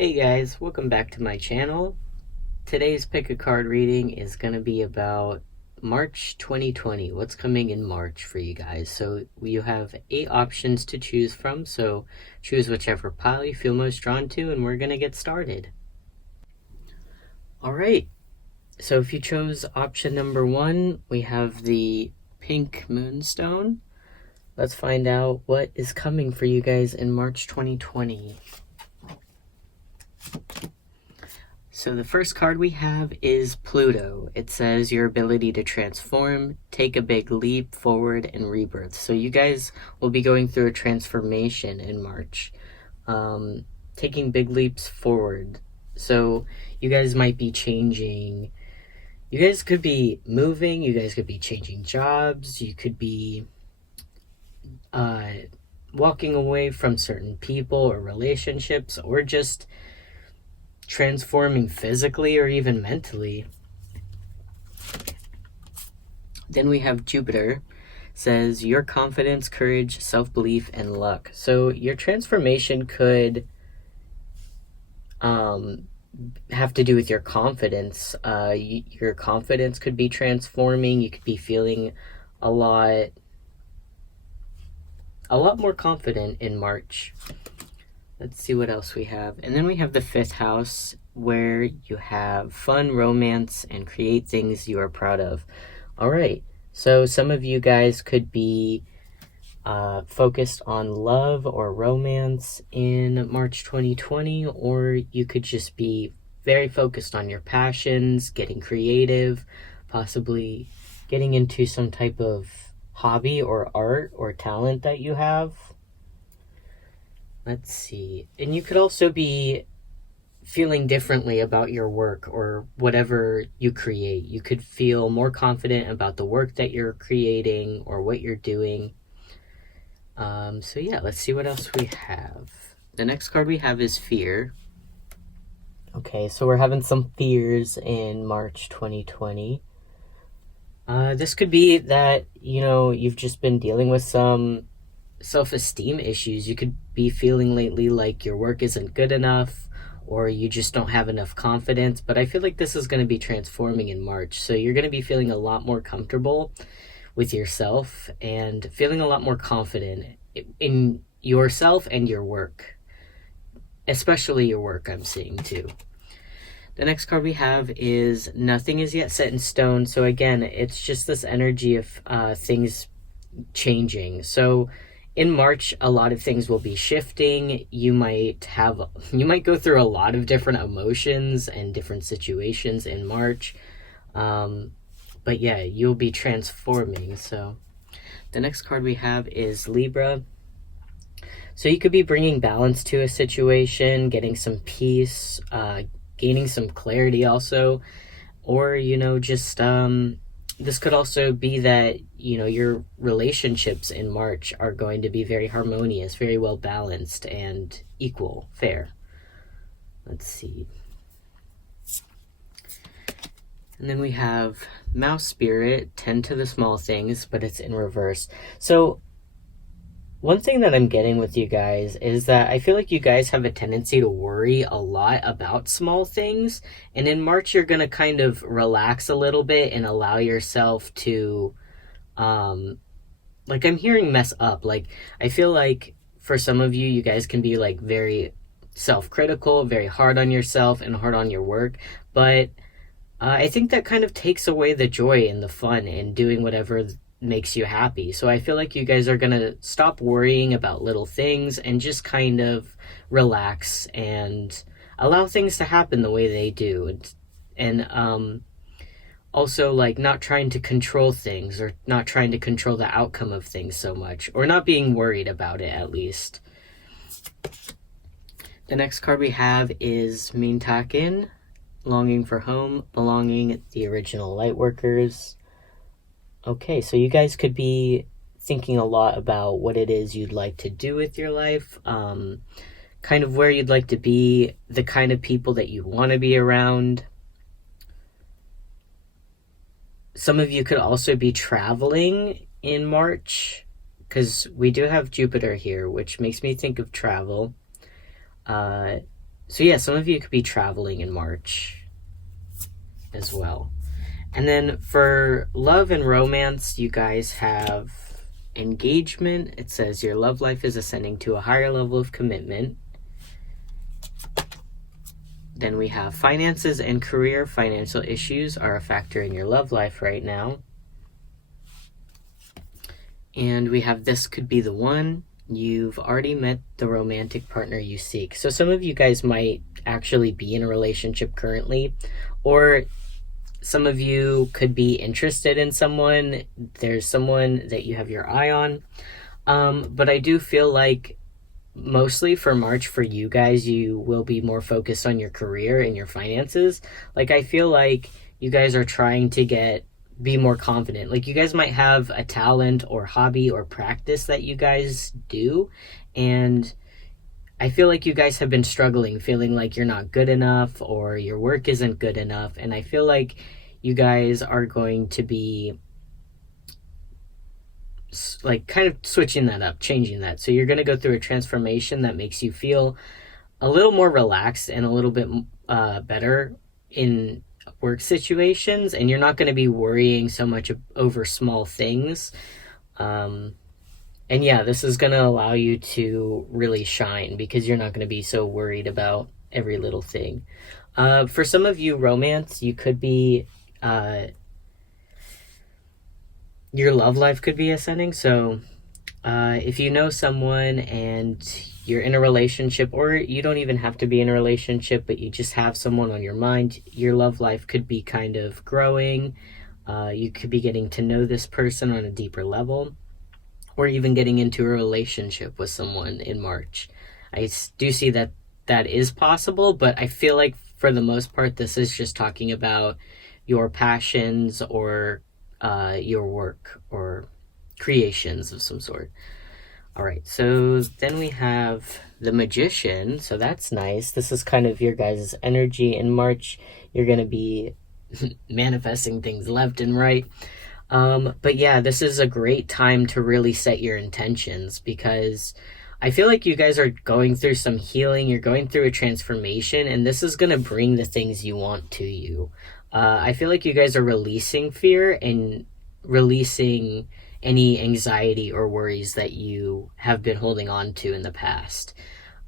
Hey guys, welcome back to my channel. Today's pick a card reading is going to be about March 2020. What's coming in March for you guys? So you have 8 options to choose from, so choose whichever pile you feel most drawn to and we're going to get started. Alright, so if you chose option number 1, we have the pink moonstone. Let's find out what is coming for you guys in March 2020. So the first card we have is Pluto. It says your ability to transform, take a big leap forward, and rebirth. So you guys will be going through a transformation in March, taking big leaps forward. So you guys might be changing. You guys could be moving. You guys could be changing jobs. You could be walking away from certain people or relationships, or just transforming physically or even mentally. Then we have Jupiter. Says your confidence, courage, self-belief, and luck. So your transformation could have to do with your confidence. Your confidence could be transforming. You could be feeling a lot more confident in March. Let's see what else we have. And then we have the 5th house, where you have fun, romance, and create things you are proud of. All right, so some of you guys could be focused on love or romance in March 2020, or you could just be very focused on your passions, getting creative, possibly getting into some type of hobby or art or talent that you have. Let's see. And you could also be feeling differently about your work or whatever you create. You could feel more confident about the work that you're creating or what you're doing. So yeah, let's see what else we have. The next card we have is Fear. Okay, so we're having some fears in March 2020. This could be that, you've just been dealing with some self-esteem issues. You could be feeling lately like your work isn't good enough, or you just don't have enough confidence, but I feel like this is going to be transforming in March. So you're going to be feeling a lot more comfortable with yourself and feeling a lot more confident in yourself and your work, especially your work, I'm seeing too. The next card we have is Nothing is Yet Set in Stone. So again, it's just this energy of things changing. So in March, a lot of things will be shifting. You might go through a lot of different emotions and different situations in March. But yeah, you'll be transforming. So the next card we have is Libra. So you could be bringing balance to a situation, getting some peace, gaining some clarity also, or, just this could also be that, your relationships in March are going to be very harmonious, very well balanced, and equal, fair. Let's see. And then we have Mouse Spirit, tend to the small things, but it's in reverse. So one thing that I'm getting with you guys is that I feel like you guys have a tendency to worry a lot about small things. And in March, you're going to kind of relax a little bit and allow yourself to, I'm hearing mess up. I feel like for some of you, you guys can be very self-critical, very hard on yourself and hard on your work. But I think that kind of takes away the joy and the fun in doing whatever makes you happy. So I feel like you guys are going to stop worrying about little things and just kind of relax and allow things to happen the way they do. And also not trying to control things or not trying to control the outcome of things so much, or not being worried about it at least. The next card we have is Mintakin, longing for home, belonging, the original Lightworkers. Okay, so you guys could be thinking a lot about what it is you'd like to do with your life, kind of where you'd like to be, the kind of people that you want to be around. Some of you could also be traveling in March, because we do have Jupiter here, which makes me think of travel. So yeah, some of you could be traveling in March as well. And then for love and romance, you guys have engagement. It says your love life is ascending to a higher level of commitment. Then we have finances and career. Financial issues are a factor in your love life right now. And we have this could be the one. You've already met the romantic partner you seek. So some of you guys might actually be in a relationship currently, or some of you could be interested in someone. There's someone that you have your eye on. But I do feel like mostly for March for you guys, you will be more focused on your career and your finances. Like, I feel like you guys are trying to be more confident. Like, you guys might have a talent or hobby or practice that you guys do, and I feel like you guys have been struggling, feeling like you're not good enough or your work isn't good enough. And I feel like you guys are going to be like kind of switching that up, changing that. So you're going to go through a transformation that makes you feel a little more relaxed and a little bit better in work situations, and you're not going to be worrying so much over small things. And yeah, this is going to allow you to really shine because you're not going to be so worried about every little thing. For some of you, romance, you could be your love life could be ascending. So if you know someone and you're in a relationship, or you don't even have to be in a relationship, but you just have someone on your mind, your love life could be kind of growing. You could be getting to know this person on a deeper level, or even getting into a relationship with someone in March. I do see that that is possible, but I feel like for the most part, this is just talking about your passions or your work or creations of some sort. All right, so then we have the Magician. So that's nice. This is kind of your guys' energy in March. You're going to be manifesting things left and right. But yeah, this is a great time to really set your intentions, because I feel like you guys are going through some healing. You're going through a transformation, and this is going to bring the things you want to you. I feel like you guys are releasing fear and releasing any anxiety or worries that you have been holding on to in the past.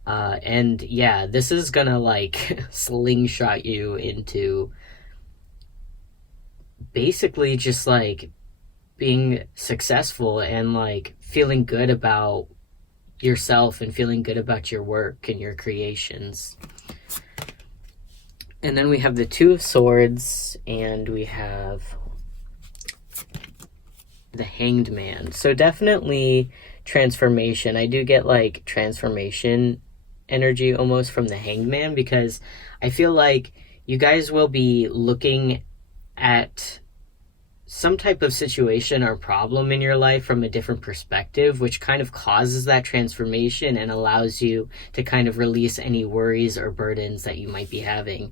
And yeah, this is gonna like slingshot you into basically just like being successful and like feeling good about yourself and feeling good about your work and your creations. And then we have the Two of Swords, and we have the Hanged Man. So definitely transformation. I do get like transformation energy almost from the Hanged Man, because I feel like you guys will be looking at some type of situation or problem in your life from a different perspective, which kind of causes that transformation and allows you to kind of release any worries or burdens that you might be having.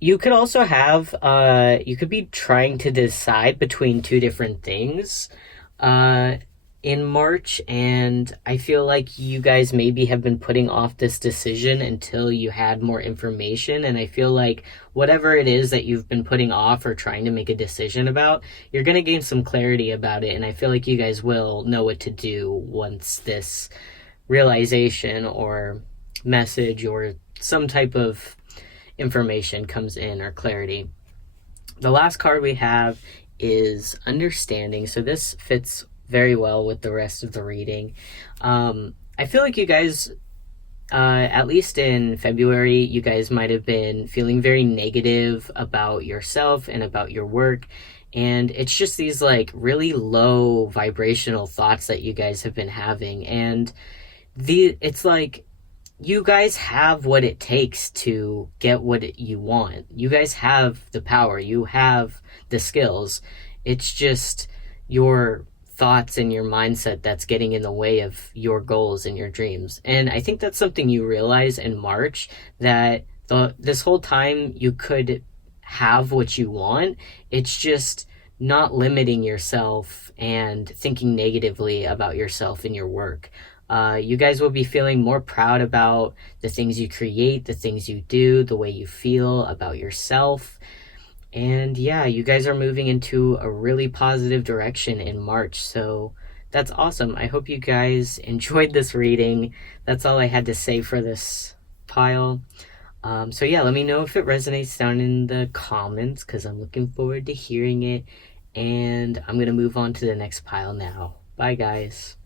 You could also have, you could be trying to decide between two different things in March, and I feel like you guys maybe have been putting off this decision until you had more information. And I feel like whatever it is that you've been putting off or trying to make a decision about, you're going to gain some clarity about it. And I feel like you guys will know what to do once this realization or message or some type of information comes in, or clarity. The last card we have is Understanding. So this fits very well with the rest of the reading. I feel like you guys, at least in February, you guys might have been feeling very negative about yourself and about your work. And it's just these like really low vibrational thoughts that you guys have been having. And it's like, you guys have what it takes to get what you want. You guys have the power. You have the skills. It's just your thoughts and your mindset that's getting in the way of your goals and your dreams. And I think that's something you realize in March, that this whole time you could have what you want. It's just not limiting yourself and thinking negatively about yourself and your work. You guys will be feeling more proud about the things you create, the things you do, the way you feel about yourself. And yeah, you guys are moving into a really positive direction in March. So that's awesome. I hope you guys enjoyed this reading. That's all I had to say for this pile. So yeah, let me know if it resonates down in the comments because I'm looking forward to hearing it. And I'm going to move on to the next pile now. Bye, guys.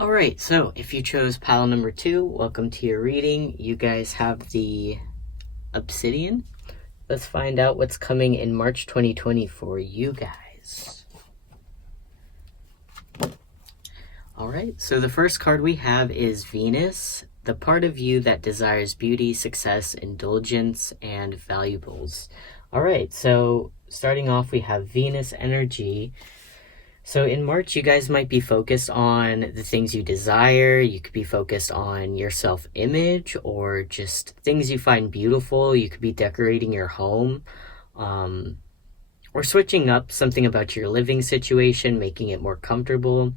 Alright, so if you chose pile number 2, welcome to your reading. You guys have the obsidian. Let's find out what's coming in March 2020 for you guys. Alright, so the first card we have is Venus, the part of you that desires beauty, success, indulgence, and valuables. Alright, so starting off we have Venus energy. So in March, you guys might be focused on the things you desire. You could be focused on your self-image or just things you find beautiful. You could be decorating your home, or switching up something about your living situation, making it more comfortable.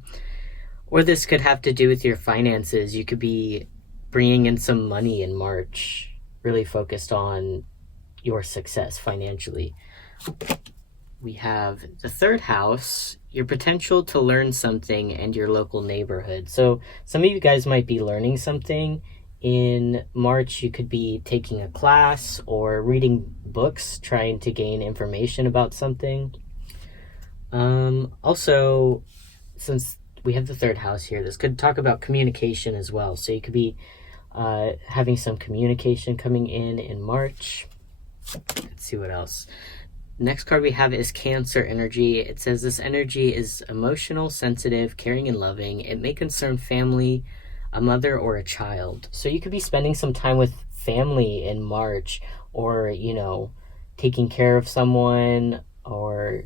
Or this could have to do with your finances. You could be bringing in some money in March, really focused on your success financially. We have the third house, your potential to learn something and your local neighborhood. So some of you guys might be learning something. In March, you could be taking a class or reading books, trying to gain information about something. Also, since we have the third house here, this could talk about communication as well. So you could be having some communication coming in March. Let's see what else. Next card we have is Cancer energy. It says this energy is emotional, sensitive, caring, and loving. It may concern family, a mother, or a child. So you could be spending some time with family in March, or, taking care of someone, or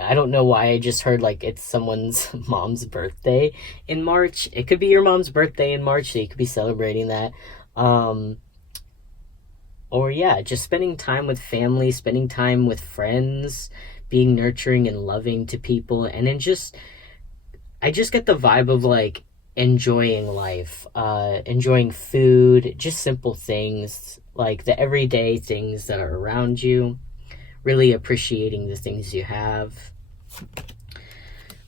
I don't know why I just heard like it's someone's mom's birthday in March. It could be your mom's birthday in March, so you could be celebrating that. Or yeah, just spending time with family, spending time with friends, being nurturing and loving to people. And then I just get the vibe of like enjoying life, enjoying food, just simple things, like the everyday things that are around you, really appreciating the things you have.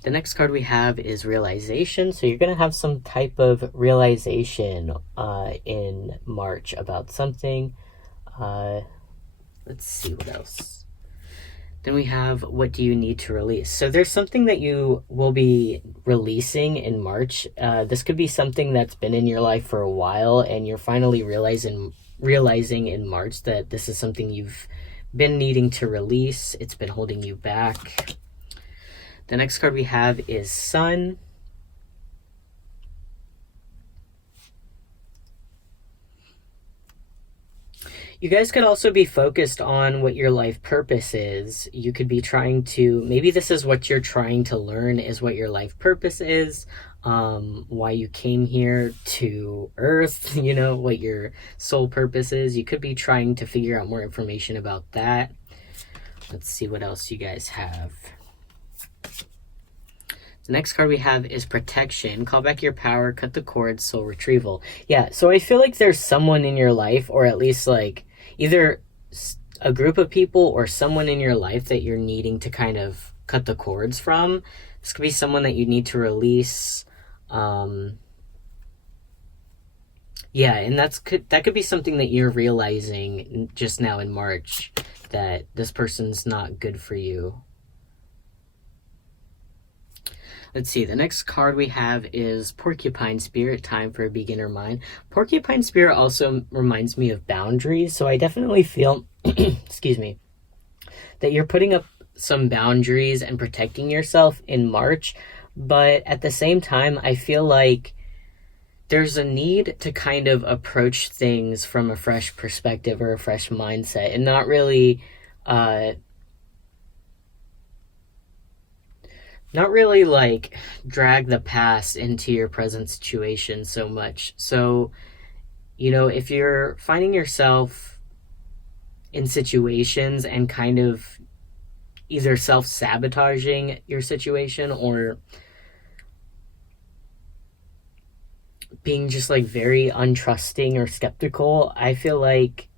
The next card we have is realization. So you're going to have some type of realization in March about something. Let's see what else. Then we have what do you need to release. So there's something that you will be releasing in March. This could be something that's been in your life for a while and you're finally realizing in March that this is something you've been needing to release. It's been holding you back. The next card we have is Sun. You guys could also be focused on what your life purpose is. You could be trying to, maybe this is what you're trying to learn, is what your life purpose is, why you came here to Earth, what your soul purpose is. You could be trying to figure out more information about that. Let's see what else you guys have. The next card we have is protection. Call back your power, cut the cord, soul retrieval. Yeah, so I feel like there's someone in your life, or at least like either a group of people or someone in your life that you're needing to kind of cut the cords from. This could be someone that you need to release. Yeah, and that could be something that you're realizing just now in March, that this person's not good for you. Let's see, the next card we have is Porcupine Spirit, time for a beginner mind. Porcupine Spirit also reminds me of boundaries, so I definitely feel, excuse me, that you're putting up some boundaries and protecting yourself in March, but at the same time, I feel like there's a need to kind of approach things from a fresh perspective or a fresh mindset and not really like drag the past into your present situation so much. So, if you're finding yourself in situations and kind of either self-sabotaging your situation or being just like very untrusting or skeptical, I feel like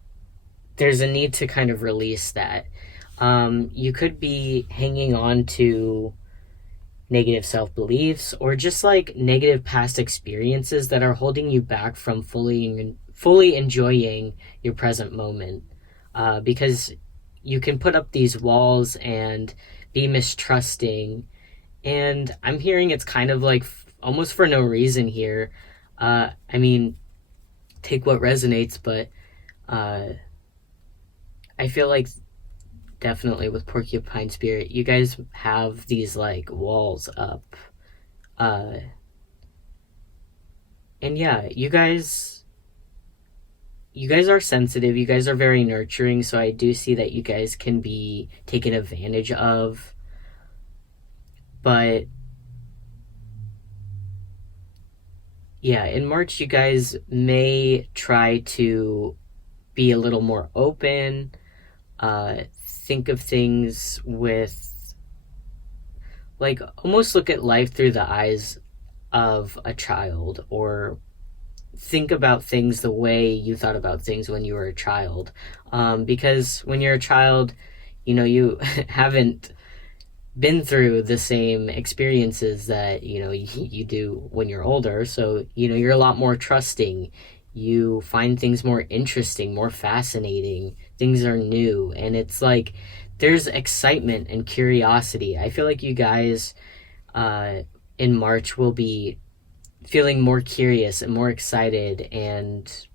there's a need to kind of release that. You could be hanging on to negative self beliefs or just like negative past experiences that are holding you back from fully enjoying your present moment. Because you can put up these walls and be mistrusting, and I'm hearing it's kind of like almost for no reason here. I mean, take what resonates, but uh, I feel like definitely with Porcupine Spirit, you guys have these like walls up. Uh, and yeah, you guys are sensitive, you guys are very nurturing, so I do see that you guys can be taken advantage of. But yeah, in March, you guys may try to be a little more open, think of things with, like, almost look at life through the eyes of a child, or think about things the way you thought about things when you were a child. Because when you're a child, you haven't been through the same experiences that you do when you're older, so you're a lot more trusting. You find things more interesting, more fascinating. Things are new, and it's like there's excitement and curiosity. I feel like you guys in March will be feeling more curious and more excited and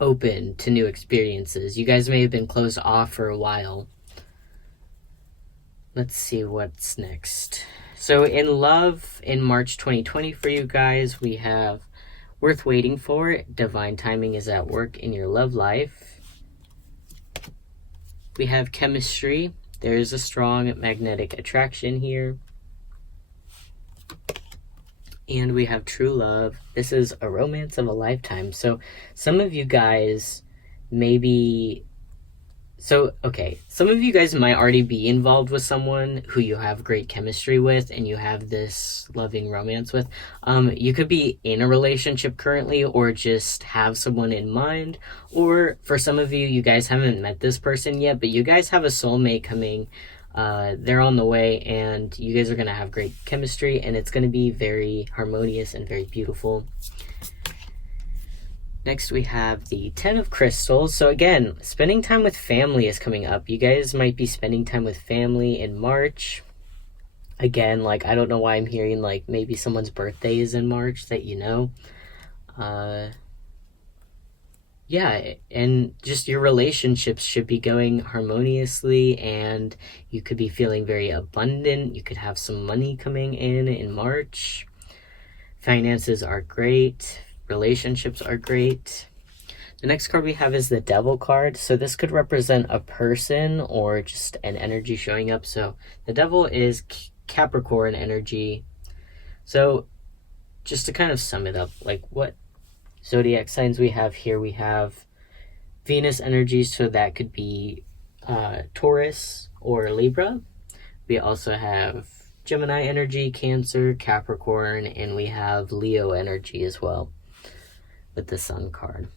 open to new experiences. You guys may have been closed off for a while. Let's see what's next. So in love, in March 2020 for you guys, we have worth waiting for. Divine timing is at work in your love life. We have chemistry. There is a strong magnetic attraction here. And we have true love. This is a romance of a lifetime. So some of you guys maybe... some of you guys might already be involved with someone who you have great chemistry with and you have this loving romance with. You could be in a relationship currently or just have someone in mind. Or for some of you, you guys haven't met this person yet, but you guys have a soulmate coming. They're on the way, and you guys are going to have great chemistry, and it's going to be very harmonious and very beautiful. Next, we have the 10 of Crystals. So again, spending time with family is coming up. You guys might be spending time with family in March. Again, like, I don't know why I'm hearing, like, maybe someone's birthday is in March that you know. Yeah, and just your relationships should be going harmoniously, and you could be feeling very abundant. You could have some money coming in March. Finances are great. Relationships are great. The next card we have is the Devil card. So this could represent a person or just an energy showing up. So the Devil is Capricorn energy. So just to kind of sum it up, like what zodiac signs we have here, we have Venus energy, so that could be Taurus or Libra. We also have Gemini energy, Cancer, Capricorn, and we have Leo energy as well with the Sun card.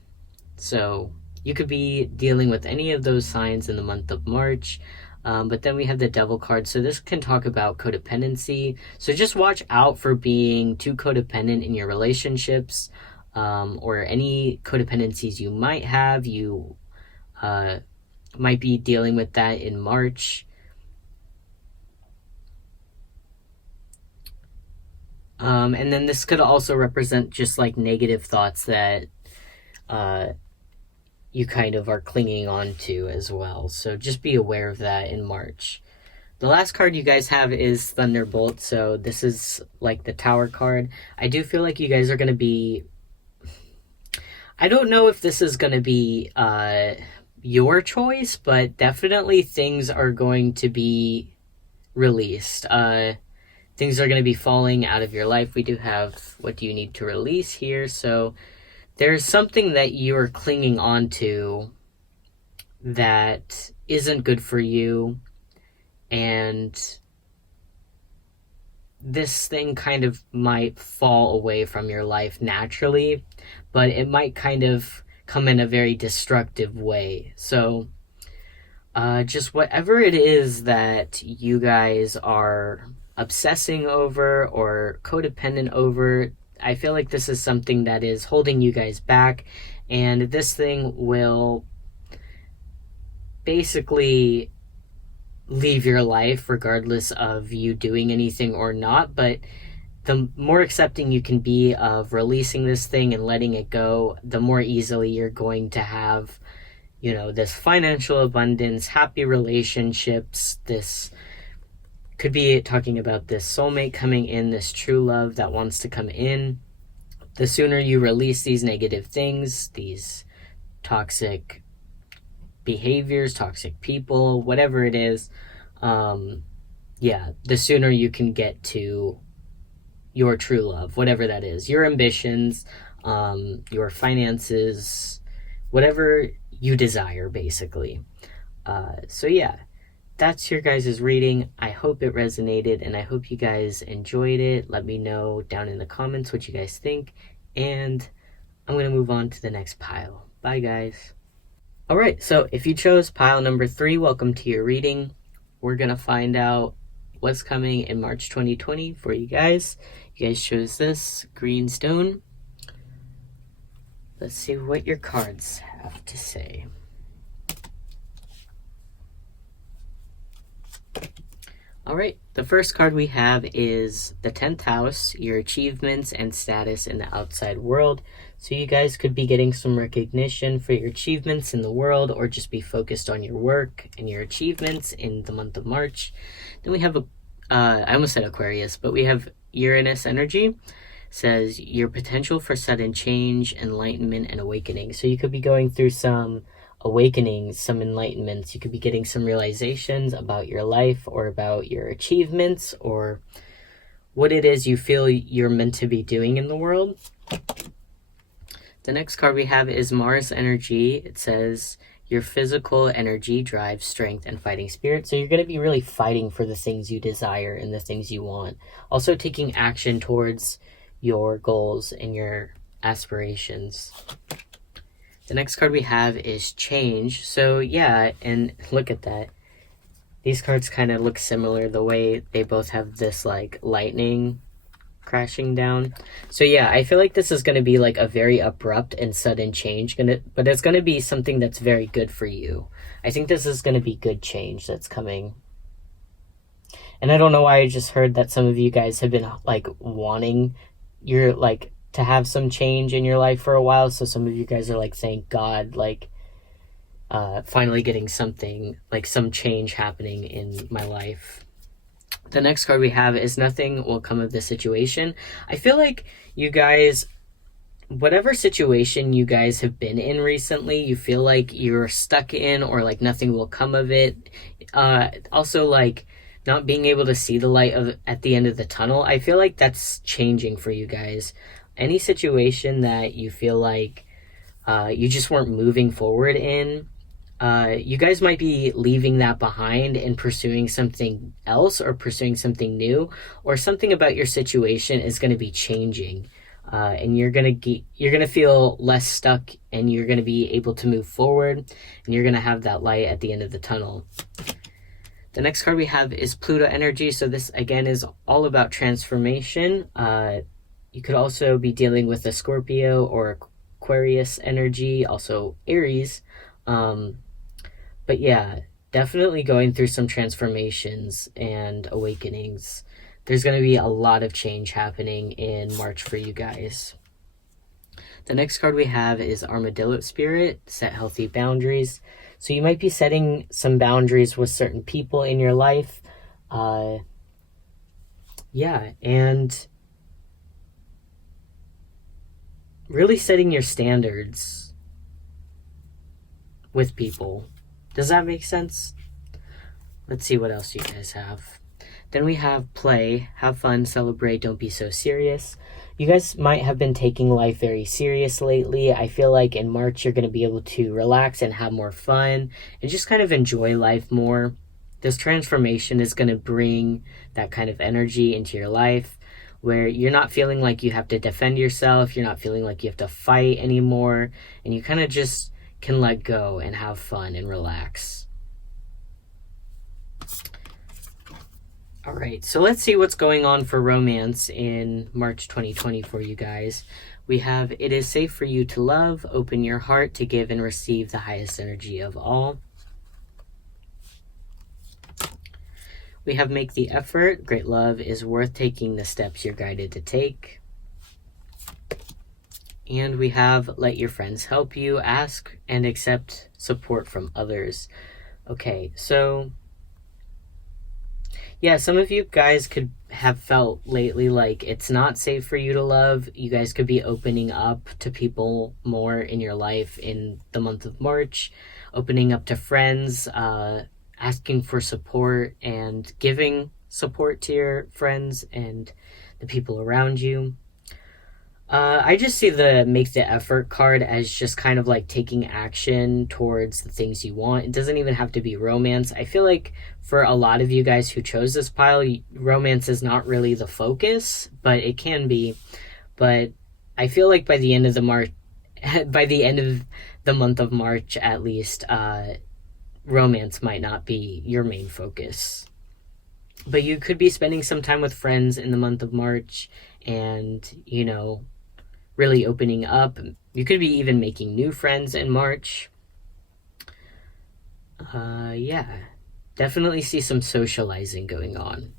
So you could be dealing with any of those signs in the month of March. But then we have the Devil card. So this can talk about codependency. So just watch out for being too codependent in your relationships, or any codependencies you might have. You might be dealing with that in March. And then this could also represent just like negative thoughts that you kind of are clinging on to as well. So just be aware of that in March. The last card you guys have is Thunderbolt. So this is like the Tower card. I do feel like you guys are going to be... I don't know if this is going to be your choice, but definitely things are going to be released. Things are going to be falling out of your life. We do have what do you need to release here. So there's something that you're clinging on to that isn't good for you, and this thing kind of might fall away from your life naturally, but it might kind of come in a very destructive way. So just whatever it is that you guys are obsessing over or codependent over, I feel like this is something that is holding you guys back, and this thing will basically leave your life regardless of you doing anything or not. But the more accepting you can be of releasing this thing and letting it go, the more easily you're going to have, this financial abundance, happy relationships. This could be talking about this soulmate coming in, this true love that wants to come in. The sooner you release these negative things, these toxic behaviors, toxic people, whatever it is, the sooner you can get to your true love, whatever that is, your ambitions, your finances, whatever you desire, basically. That's your guys' reading. I hope it resonated, and I hope you guys enjoyed it. Let me know down in the comments what you guys think, and I'm going to move on to the next pile. Bye, guys. Alright, so if you chose pile number 3, welcome to your reading. We're going to find out what's coming in March 2020 for you guys. You guys chose this green stone. Let's see what your cards have to say. Alright, the first card we have is the 10th house, your achievements and status in the outside world. So you guys could be getting some recognition for your achievements in the world, or just be focused on your work and your achievements in the month of March. Then we have I almost said Aquarius, but we have Uranus energy. It says your potential for sudden change, enlightenment, and awakening. So you could be going through some awakenings, some enlightenments. You could be getting some realizations about your life or about your achievements or what it is you feel you're meant to be doing in the world. The next card we have is Mars energy. It says your physical energy, drive, strength, and fighting spirit. So you're going to be really fighting for the things you desire and the things you want. Also taking action towards your goals and your aspirations. The next card we have is change. So yeah, and look at that. These cards kind of look similar, the way they both have this like lightning crashing down. So yeah, I feel like this is going to be like a very abrupt and sudden change, but it's going to be something that's very good for you. I think this is going to be good change that's coming. And I don't know why I just heard that some of you guys have been like wanting your like to have some change in your life for a while. So some of you guys are like, thank God, like finally getting something, like some change happening in my life. The next card we have is nothing will come of this situation. I feel like you guys, whatever situation you guys have been in recently, you feel like you're stuck in, or like nothing will come of it. Also like not being able to see the light at the end of the tunnel. I feel like that's changing for you guys. Any situation that you feel like you just weren't moving forward in, you guys might be leaving that behind and pursuing something else or pursuing something new, or something about your situation is going to be changing, and you're going to feel less stuck, and you're going to be able to move forward, and you're going to have that light at the end of the tunnel. The next card we have is Pluto energy. So this again is all about transformation. You could also be dealing with a Scorpio or Aquarius energy, also Aries. But yeah, definitely going through some transformations and awakenings. There's going to be a lot of change happening in March for you guys. The next card we have is Armadillo Spirit, set healthy boundaries. So you might be setting some boundaries with certain people in your life. And really setting your standards with people. Does that make sense? Let's see what else you guys have. Then we have play, have fun, celebrate, don't be so serious. You guys might have been taking life very serious lately. I feel like in March you're going to be able to relax and have more fun and just kind of enjoy life more. This transformation is going to bring that kind of energy into your life where you're not feeling like you have to defend yourself, you're not feeling like you have to fight anymore, and you kind of just can let go and have fun and relax. All right, so let's see what's going on for romance in March 2020 for you guys. We have, it is safe for you to love, open your heart to give and receive the highest energy of all. We have make the effort, great love is worth taking the steps you're guided to take. And we have let your friends help you, ask and accept support from others. Okay, so yeah, some of you guys could have felt lately like it's not safe for you to love. You guys could be opening up to people more in your life in the month of March, opening up to friends, asking for support and giving support to your friends and the people around you. I just see the make the effort card as just kind of like taking action towards the things you want. It doesn't even have to be romance. I feel like for a lot of you guys who chose this pile, romance is not really the focus, but it can be. But I feel like by the end of the month of March, at least, romance might not be your main focus. But you could be spending some time with friends in the month of March and, really opening up. You could be even making new friends in March. Yeah, definitely see some socializing going on.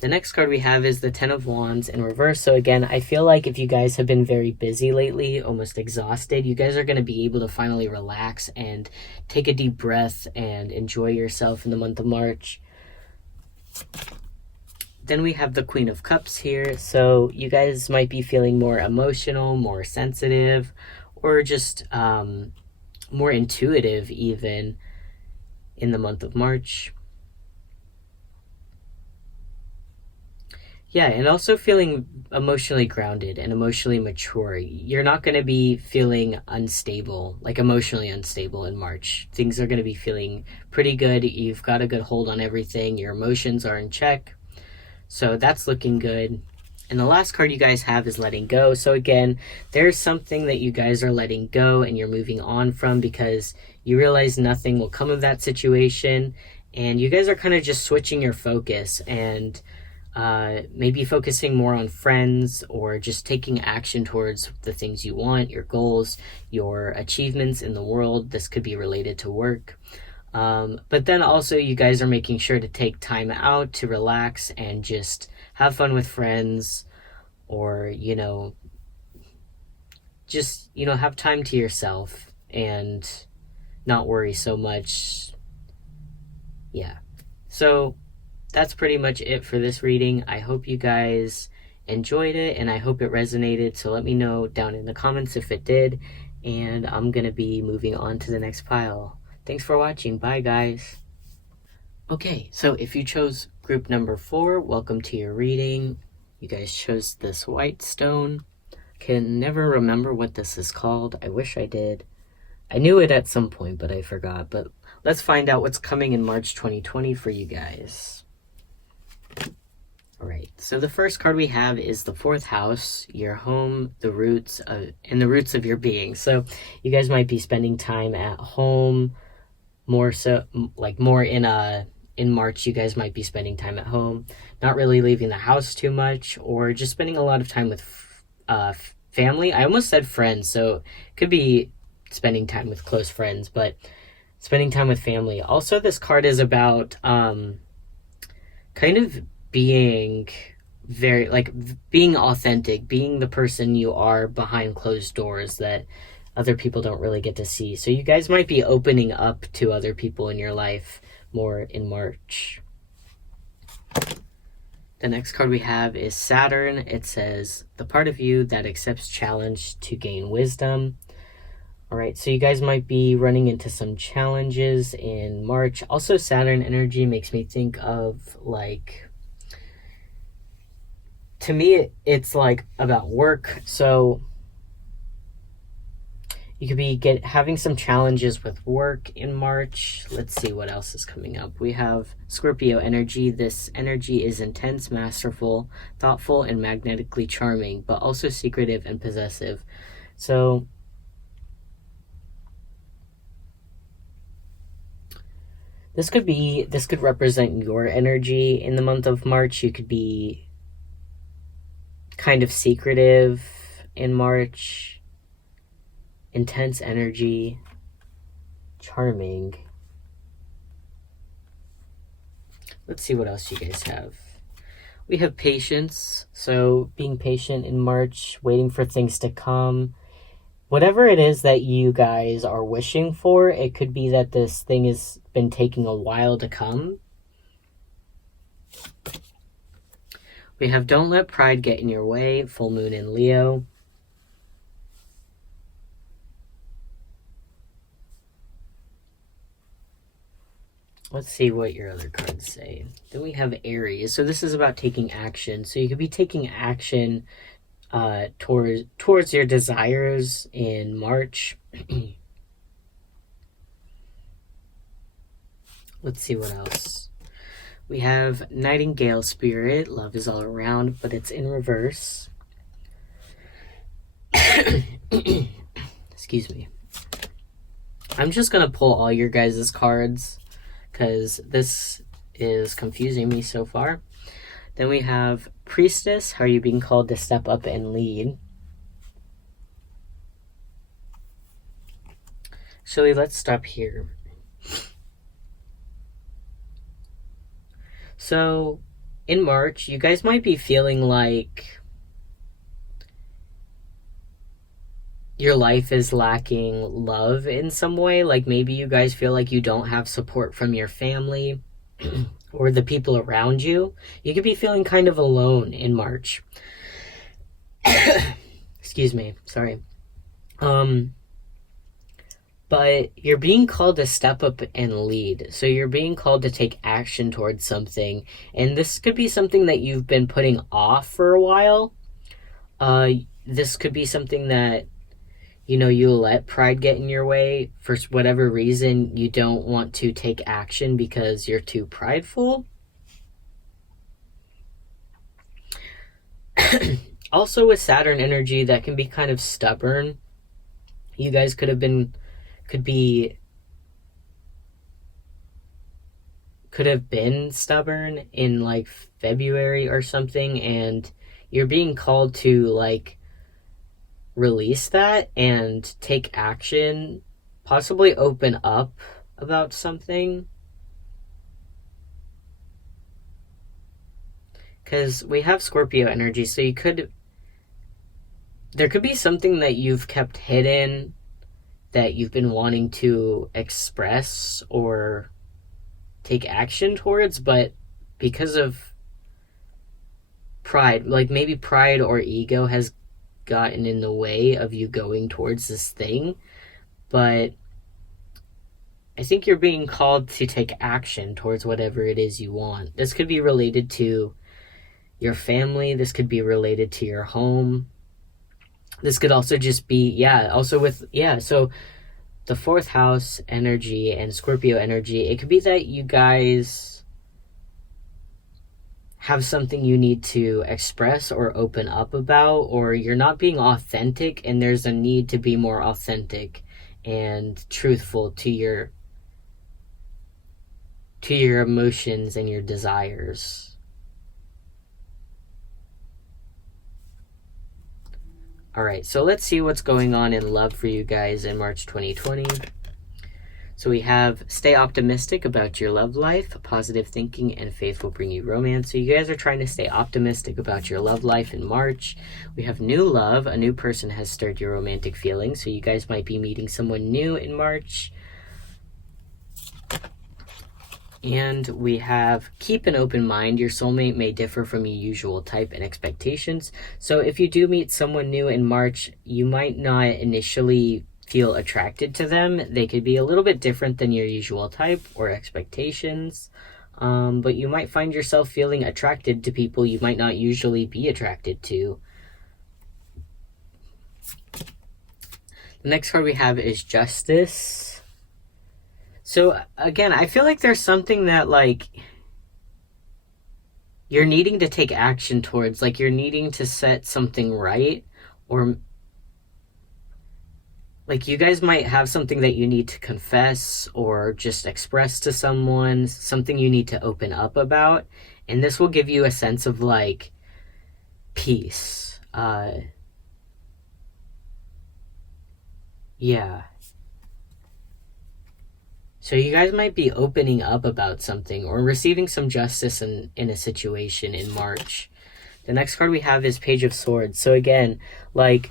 The next card we have is the Ten of Wands in reverse. So again, I feel like if you guys have been very busy lately, almost exhausted, you guys are going to be able to finally relax and take a deep breath and enjoy yourself in the month of March. Then we have the Queen of Cups here. So you guys might be feeling more emotional, more sensitive, or just more intuitive even in the month of March. Yeah, and also feeling emotionally grounded and emotionally mature. You're not going to be feeling unstable, like emotionally unstable in March. Things are going to be feeling pretty good. You've got a good hold on everything. Your emotions are in check. So that's looking good. And the last card you guys have is letting go. So again, there's something that you guys are letting go and you're moving on from because you realize nothing will come of that situation. And you guys are kind of just switching your focus and maybe focusing more on friends or just taking action towards the things you want, your goals, your achievements in the world. This could be related to work. But then also you guys are making sure to take time out to relax and just have fun with friends or, just, have time to yourself and not worry so much. Yeah. So that's pretty much it for this reading. I hope you guys enjoyed it and I hope it resonated. So let me know down in the comments if it did. And I'm going to be moving on to the next pile. Thanks for watching. Bye, guys. Okay, so if you chose group number 4, welcome to your reading. You guys chose this white stone. Can never remember what this is called. I wish I did. I knew it at some point, but I forgot. But let's find out what's coming in March 2020 for you guys. All right, so the first card we have is the 4th house, your home, the roots of your being. So you guys might be spending time at home, more so, like more in March, you guys might be spending time at home, not really leaving the house too much, or just spending a lot of time with family. I almost said friends, so it could be spending time with close friends, but spending time with family. Also, this card is about kind of being being authentic, being the person you are behind closed doors that other people don't really get to see. So you guys might be opening up to other people in your life more in March. The next card we have is Saturn. It says, the part of you that accepts challenge to gain wisdom. All right, so you guys might be running into some challenges in March. Also, Saturn energy makes me think of to me, it's like about work. So You could be having some challenges with work in March. Let's see what else is coming up. We have Scorpio energy. This energy is intense, masterful, thoughtful, and magnetically charming, but also secretive and possessive. So this could represent your energy in the month of March. You could be kind of secretive in March. Intense energy, charming. Let's see what else you guys have. We have patience. So being patient in March, waiting for things to come. Whatever it is that you guys are wishing for, it could be that this thing has been taking a while to come. We have don't let pride get in your way, full moon in Leo. Let's see what your other cards say. Then we have Aries. So this is about taking action. So you could be taking action towards your desires in March. Let's see what else. We have Nightingale Spirit. Love is all around, but it's in reverse. Excuse me. I'm just going to pull all your guys' cards because this is confusing me so far. Then we have Priestess. How are you being called to step up and lead? So let's stop here. So in March, you guys might be feeling like your life is lacking love in some way. Like maybe you guys feel like you don't have support from your family or the people around you. You could be feeling kind of alone in March. Excuse me, sorry. But you're being called to step up and lead. So you're being called to take action towards something. And this could be something that you've been putting off for a while. This could be something that, you let pride get in your way. For whatever reason, you don't want to take action because you're too prideful. Also with Saturn energy, that can be kind of stubborn. You guys could have been stubborn in like February or something, and you're being called to release that and take action, possibly open up about something. Because we have Scorpio energy, so there could be something that you've kept hidden that you've been wanting to express or take action towards, but because of pride, maybe pride or ego has gotten in the way of you going towards this thing. But I think you're being called to take action towards whatever it is you want. This could be related to your family. This could be related to your home. This could also just be, so the fourth house energy and Scorpio energy, it could be that you guys have something you need to express or open up about, or you're not being authentic and there's a need to be more authentic and truthful to your emotions and your desires. All right, so let's see what's going on in love for you guys in March 2020. So we have stay optimistic about your love life. Positive thinking and faith will bring you romance. So you guys are trying to stay optimistic about your love life in March. We have new love. A new person has stirred your romantic feelings. So you guys might be meeting someone new in March. And we have keep an open mind. Your soulmate may differ from your usual type and expectations. So if you do meet someone new in March, you might not initially feel attracted to them. They could be a little bit different than your usual type or expectations. But you might find yourself feeling attracted to people you might not usually be attracted to. The next card we have is Justice. So again, I feel like there's something that like you're needing to take action towards, like you're needing to set something right, or like you guys might have something that you need to confess or just express to someone, something you need to open up about, and this will give you a sense of like peace. Yeah. So you guys might be opening up about something or receiving some justice in a situation in March. The next card we have is Page of Swords. So again, like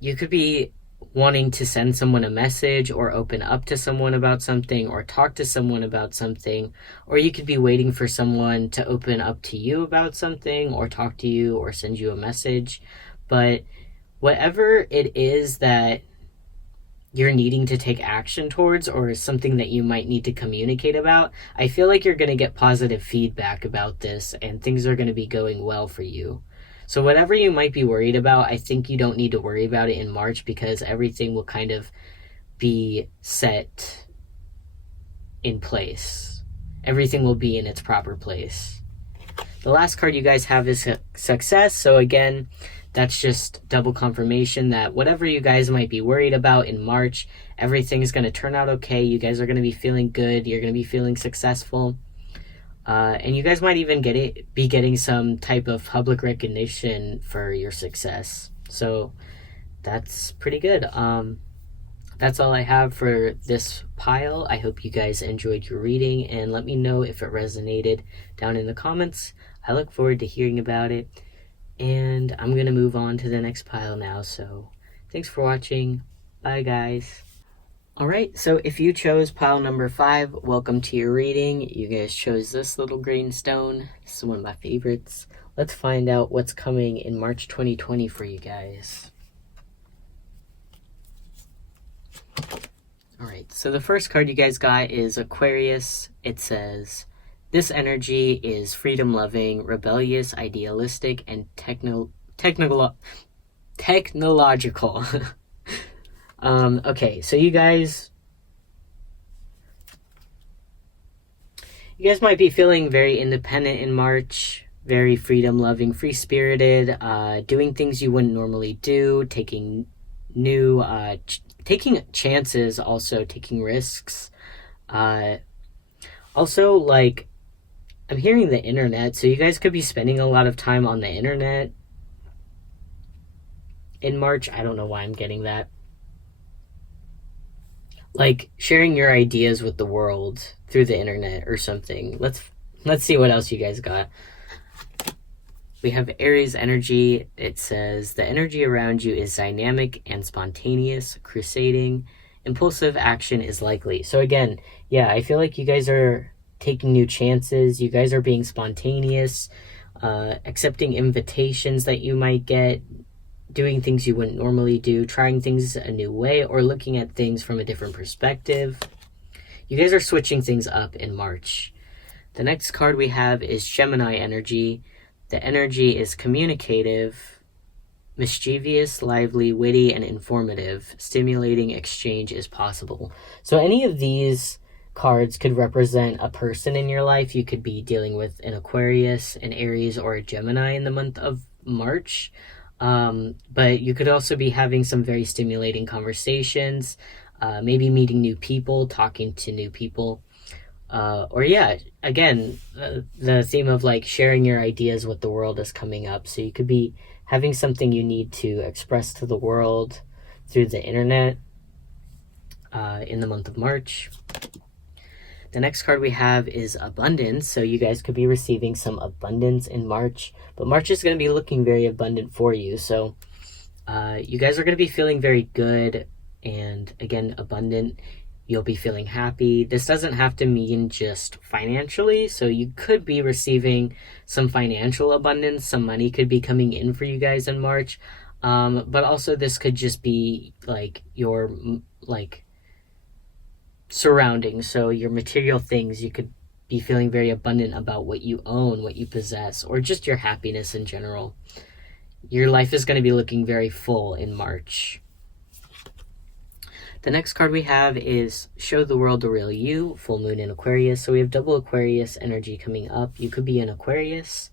you could be wanting to send someone a message or open up to someone about something or talk to someone about something, or you could be waiting for someone to open up to you about something or talk to you or send you a message. But whatever it is that you're needing to take action towards or something that you might need to communicate about, I feel like you're going to get positive feedback about this and things are going to be going well for you. So whatever you might be worried about, I think you don't need to worry about it in March because everything will kind of be set in place. Everything will be in its proper place. The last card you guys have is Success. So again, that's just double confirmation that whatever you guys might be worried about in March, everything's going to turn out okay. You guys are going to be feeling good. You're going to be feeling successful. And you guys might even be getting some type of public recognition for your success. So that's pretty good. That's all I have for this pile. I hope you guys enjoyed your reading and let me know if it resonated down in the comments. I look forward to hearing about it. And I'm going to move on to the next pile now. So thanks for watching. Bye, guys. Alright, so if you chose pile number 5, welcome to your reading. You guys chose this little green stone. This is one of my favorites. Let's find out what's coming in March 2020 for you guys. Alright, so the first card you guys got is Aquarius. It says, this energy is freedom-loving, rebellious, idealistic, and technological. Okay, so you guys might be feeling very independent in March, very freedom-loving, free-spirited, doing things you wouldn't normally do, taking chances, also taking risks. Also, like, I'm hearing the internet, so you guys could be spending a lot of time on the internet in March. I don't know why I'm getting that. Like, sharing your ideas with the world through the internet or something. Let's see what else you guys got. We have Aries energy. It says, the energy around you is dynamic and spontaneous, crusading. Impulsive action is likely. So again, yeah, I feel like you guys are taking new chances. You guys are being spontaneous, accepting invitations that you might get, doing things you wouldn't normally do, trying things a new way, or looking at things from a different perspective. You guys are switching things up in March. The next card we have is Gemini energy. The energy is communicative, mischievous, lively, witty, and informative. Stimulating exchange is possible. So any of these cards could represent a person in your life. You could be dealing with an Aquarius, an Aries, or a Gemini in the month of March. But you could also be having some very stimulating conversations, maybe meeting new people, talking to new people. Or yeah, again, the theme of like sharing your ideas with the world is coming up. So you could be having something you need to express to the world through the internet in the month of March. The next card we have is Abundance. So you guys could be receiving some abundance in March, but March is going to be looking very abundant for you. So you guys are going to be feeling very good and, again, abundant. You'll be feeling happy. This doesn't have to mean just financially. So you could be receiving some financial abundance. Some money could be coming in for you guys in March. But also this could just be like your surroundings. So your material things, you could be feeling very abundant about what you own, what you possess, or just your happiness in general. Your life is going to be looking very full in March. The next card we have is Show the World the Real You, full moon in Aquarius. So we have double Aquarius energy coming up. You could be an Aquarius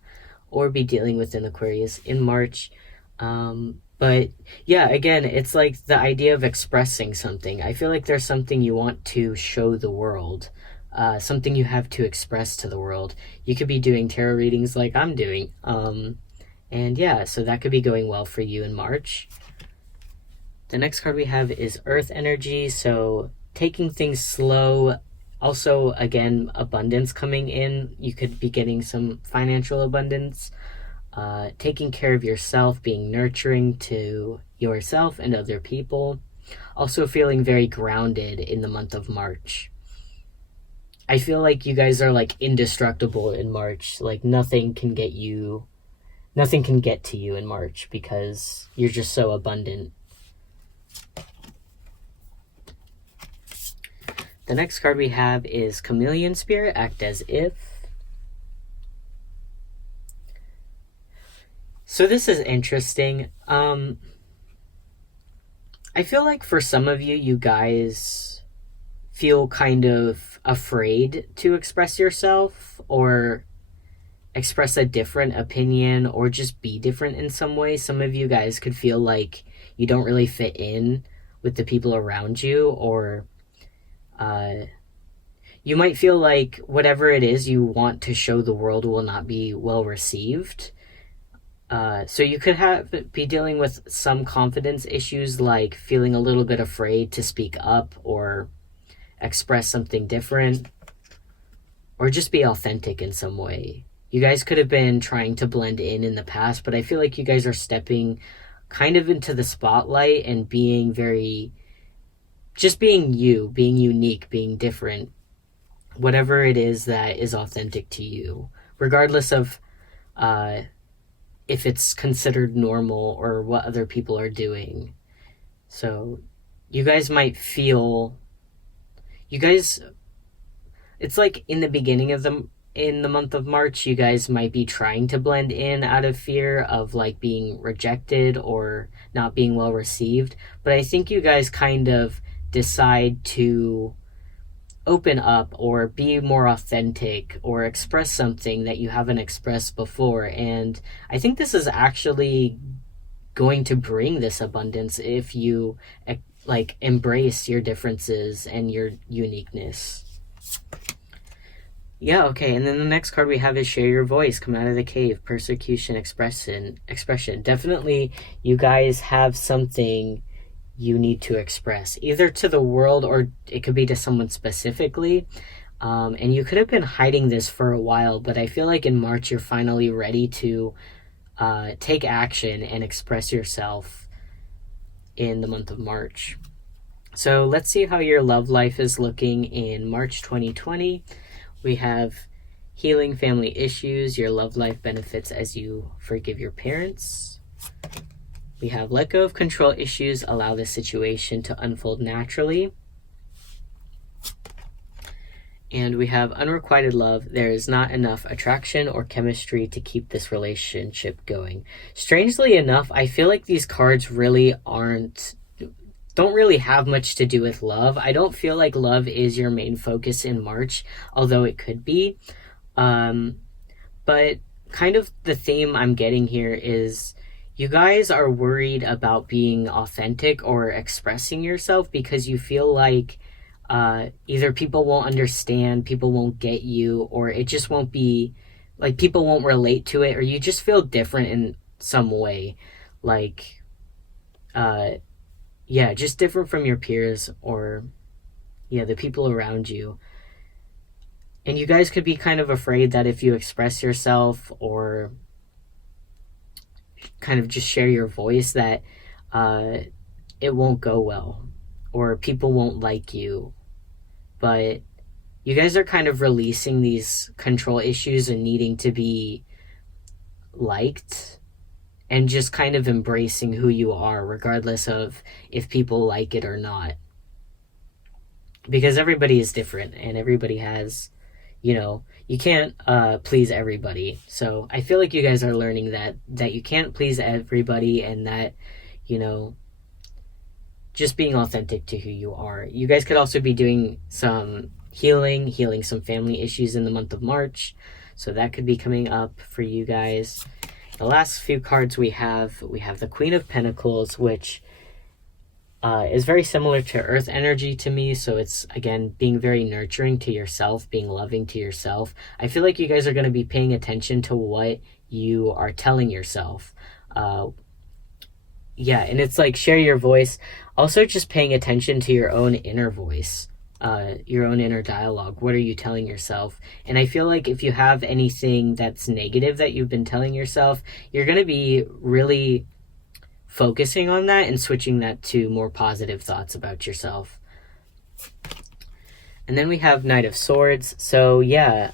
or be dealing with an Aquarius in March. But yeah, again, it's like the idea of expressing something. I feel like there's something you want to show the world, something you have to express to the world. You could be doing tarot readings like I'm doing. And yeah, so that could be going well for you in March. The next card we have is Earth Energy, so taking things slow. Also, again, abundance coming in. You could be getting some financial abundance. Taking care of yourself, being nurturing to yourself and other people. Also feeling very grounded in the month of March. I feel like you guys are like indestructible in March. Like nothing can get to you in March because you're just so abundant. The next card we have is Chameleon Spirit, Act As If. So this is interesting. I feel like for some of you, you guys feel kind of afraid to express yourself or express a different opinion or just be different in some way. Some of you guys could feel like you don't really fit in with the people around you, or you might feel like whatever it is you want to show the world will not be well received. So you could be dealing with some confidence issues, like feeling a little bit afraid to speak up or express something different, or just be authentic in some way. You guys could have been trying to blend in the past, but I feel like you guys are stepping kind of into the spotlight and being just being you, being unique, being different, whatever it is that is authentic to you, regardless of if it's considered normal or what other people are doing. So you guys might feel, it's like in the beginning of in the month of March, you guys might be trying to blend in out of fear of like being rejected or not being well received. But I think you guys kind of decide to open up or be more authentic or express something that you haven't expressed before. And I think this is actually going to bring this abundance if you like embrace your differences and your uniqueness. Yeah, okay, and then the next card we have is Share Your Voice, Come Out of the Cave, Persecution, Expression. Definitely, you guys have something you need to express, either to the world or it could be to someone specifically. And you could have been hiding this for a while, but I feel like in March you're finally ready to take action and express yourself in the month of March. So let's see how your love life is looking in March 2020. We have Healing Family Issues, your love life benefits as you forgive your parents. We have Let Go of Control Issues, allow the situation to unfold naturally. And we have Unrequited Love, there is not enough attraction or chemistry to keep this relationship going. Strangely enough, I feel like these cards really don't really have much to do with love. I don't feel like love is your main focus in March, although it could be. But kind of the theme I'm getting here is you guys are worried about being authentic or expressing yourself because you feel like either people won't understand, people won't get you, or it just won't be, like people won't relate to it, or you just feel different in some way. Like, yeah, just different from your peers or, yeah, the people around you. And you guys could be kind of afraid that if you express yourself or kind of just share your voice that it won't go well or people won't like you. But you guys are kind of releasing these control issues and needing to be liked and just kind of embracing who you are, regardless of if people like it or not. Because everybody is different and everybody has, you can't please everybody. So I feel like you guys are learning that you can't please everybody and that, just being authentic to who you are. You guys could also be doing some healing some family issues in the month of March. So that could be coming up for you guys. The last few cards we have the Queen of Pentacles, which is very similar to Earth energy to me. So it's, again, being very nurturing to yourself, being loving to yourself. I feel like you guys are going to be paying attention to what you are telling yourself. Yeah, and it's like share your voice. Also just paying attention to your own inner voice, your own inner dialogue. What are you telling yourself? And I feel like if you have anything that's negative that you've been telling yourself, you're going to be really focusing on that and switching that to more positive thoughts about yourself. And then we have Knight of Swords. So yeah,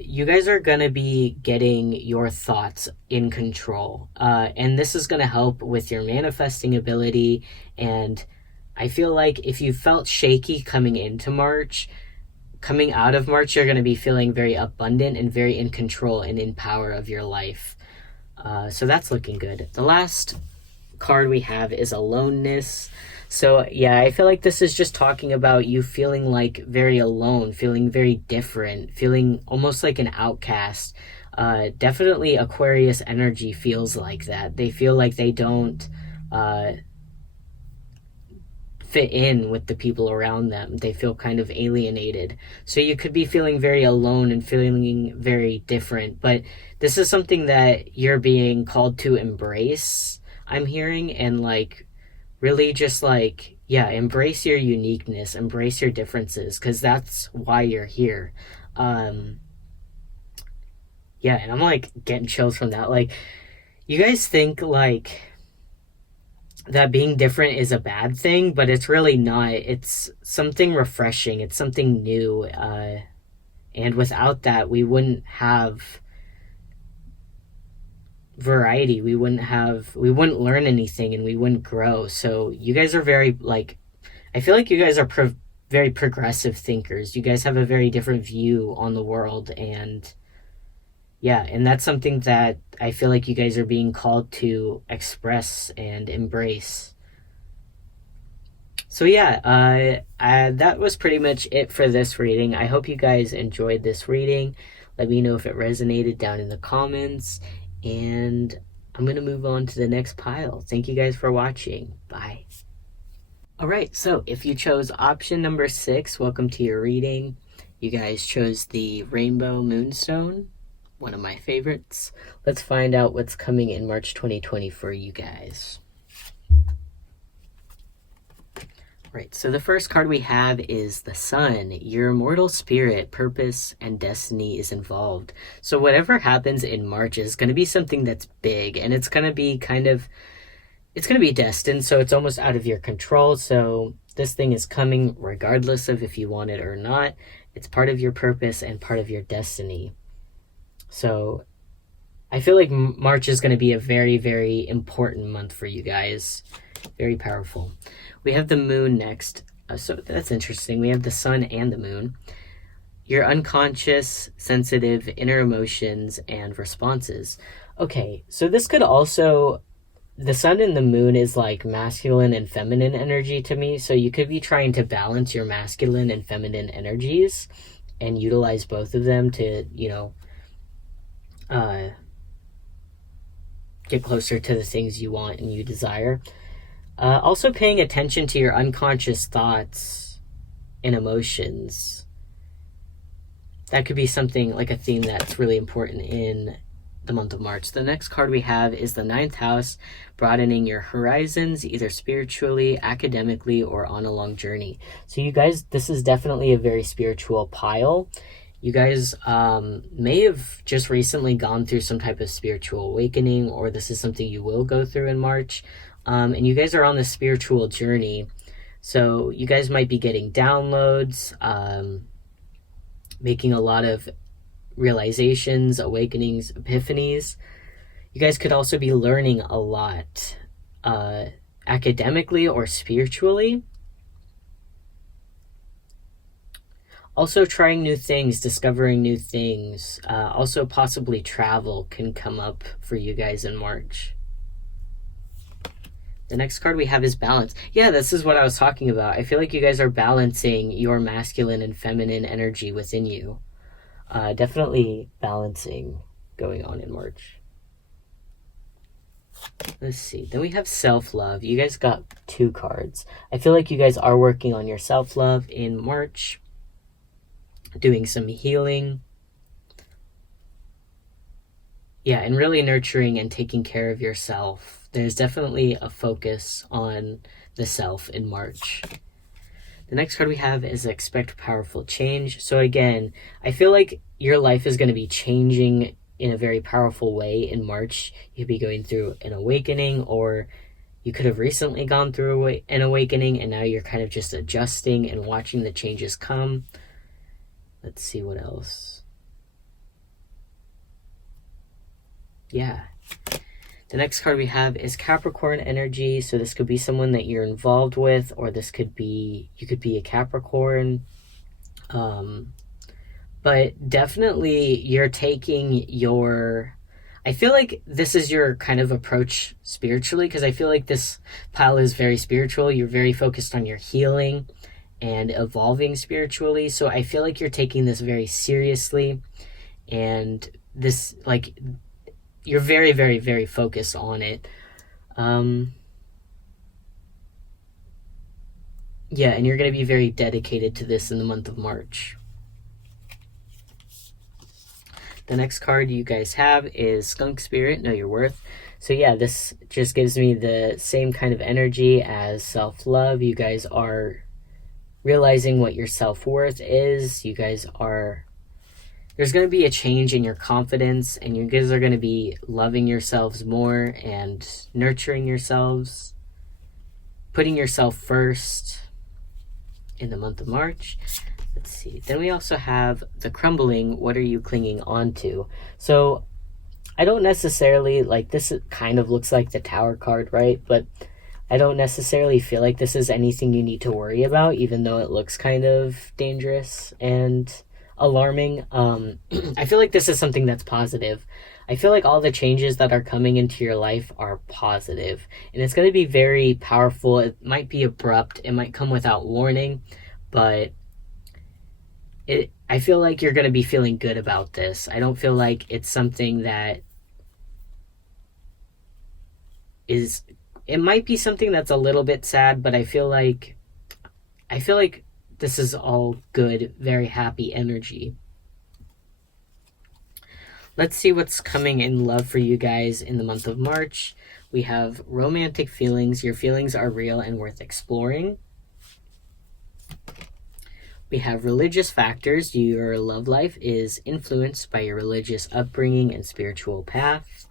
you guys are going to be getting your thoughts in control. And this is going to help with your manifesting ability. And I feel like if you felt shaky coming into March, coming out of March, you're going to be feeling very abundant and very in control and in power of your life. So that's looking good. The last card we have is Aloneness. So yeah, I feel like this is just talking about you feeling like very alone, feeling very different, feeling almost like an outcast. Definitely Aquarius energy feels like that. They feel like they don't fit in with the people around them. They feel kind of alienated. So you could be feeling very alone and feeling very different, but this is something that you're being called to embrace, I'm hearing, and like really just like, yeah, embrace your uniqueness, embrace your differences, because that's why you're here. Yeah, and I'm like getting chills from that. Like, you guys think like that being different is a bad thing, but it's really not. It's something refreshing. It's something new. And without that, we wouldn't have variety. We wouldn't learn anything, and we wouldn't grow. So you guys are very, like, I feel like you guys are very progressive thinkers. You guys have a very different view on the world, and yeah, and that's something that I feel like you guys are being called to express and embrace. So yeah, that was pretty much it for this reading. I hope you guys enjoyed this reading. Let me know if it resonated down in the comments, and I'm going to move on to the next pile. Thank you guys for watching. Bye. Alright, so if you chose option number 6, welcome to your reading. You guys chose the Rainbow Moonstone, one of my favorites. Let's find out what's coming in March 2020 for you guys. Right, so the first card we have is the Sun. Your immortal spirit, purpose, and destiny is involved. So whatever happens in March is going to be something that's big, and it's going to be it's going to be destined, so it's almost out of your control. So this thing is coming regardless of if you want it or not. It's part of your purpose and part of your destiny. So I feel like March is going to be a very, very important month for you guys. Very powerful. We have the Moon next. So that's interesting. We have the Sun and the Moon. Your unconscious, sensitive, inner emotions, and responses. Okay, so this could also... The Sun and the Moon is like masculine and feminine energy to me. So you could be trying to balance your masculine and feminine energies and utilize both of them to, you know, get closer to the things you want and you desire. Also paying attention to your unconscious thoughts and emotions. That could be something like a theme that's really important in the month of March. The next card we have is the 9th house, broadening your horizons, either spiritually, academically, or on a long journey. So you guys, this is definitely a very spiritual pile. You guys may have just recently gone through some type of spiritual awakening, or this is something you will go through in March. And you guys are on this spiritual journey. So you guys might be getting downloads, making a lot of realizations, awakenings, epiphanies. You guys could also be learning a lot academically or spiritually. Also trying new things, discovering new things. Also possibly travel can come up for you guys in March. The next card we have is balance. Yeah, this is what I was talking about. I feel like you guys are balancing your masculine and feminine energy within you. Definitely balancing going on in March. Let's see. Then we have self-love. You guys got 2 cards. I feel like you guys are working on your self-love in March, doing some healing. Yeah, and really nurturing and taking care of yourself. There's definitely a focus on the self in March. The next card we have is expect powerful change. So again, I feel like your life is going to be changing in a very powerful way in March. You could be going through an awakening, or you could have recently gone through an awakening and now you're kind of just adjusting and watching the changes come. Let's see what else. Yeah. The next card we have is Capricorn energy. So this could be someone that you're involved with, or this could be, you could be a Capricorn. But definitely you're taking your, I feel like this is your kind of approach spiritually, because I feel like this pile is very spiritual. You're very focused on your healing and evolving spiritually. So I feel like you're taking this very seriously, and this, like, you're very, very, very focused on it. Yeah, and you're going to be very dedicated to this in the month of March. The next card you guys have is Skunk Spirit, Know Your Worth. So yeah, this just gives me the same kind of energy as self-love. You guys are realizing what your self-worth is. You guys are, there's going to be a change in your confidence, and you guys are going to be loving yourselves more and nurturing yourselves, putting yourself first in the month of March. Let's see. Then we also have the Crumbling, What Are You Clinging On To? So I don't necessarily, like, this kind of looks like the Tower card, right? But I don't necessarily feel like this is anything you need to worry about, even though it looks kind of dangerous and alarming. I feel like this is something that's positive. I feel like all the changes that are coming into your life are positive, and it's going to be very powerful. It might be abrupt, it might come without warning, but I feel like you're going to be feeling good about this. I don't feel like it's something that is, it might be something that's a little bit sad, but I feel like this is all good, very happy energy. Let's see what's coming in love for you guys in the month of March. We have romantic feelings. Your feelings are real and worth exploring. We have religious factors. Your love life is influenced by your religious upbringing and spiritual path.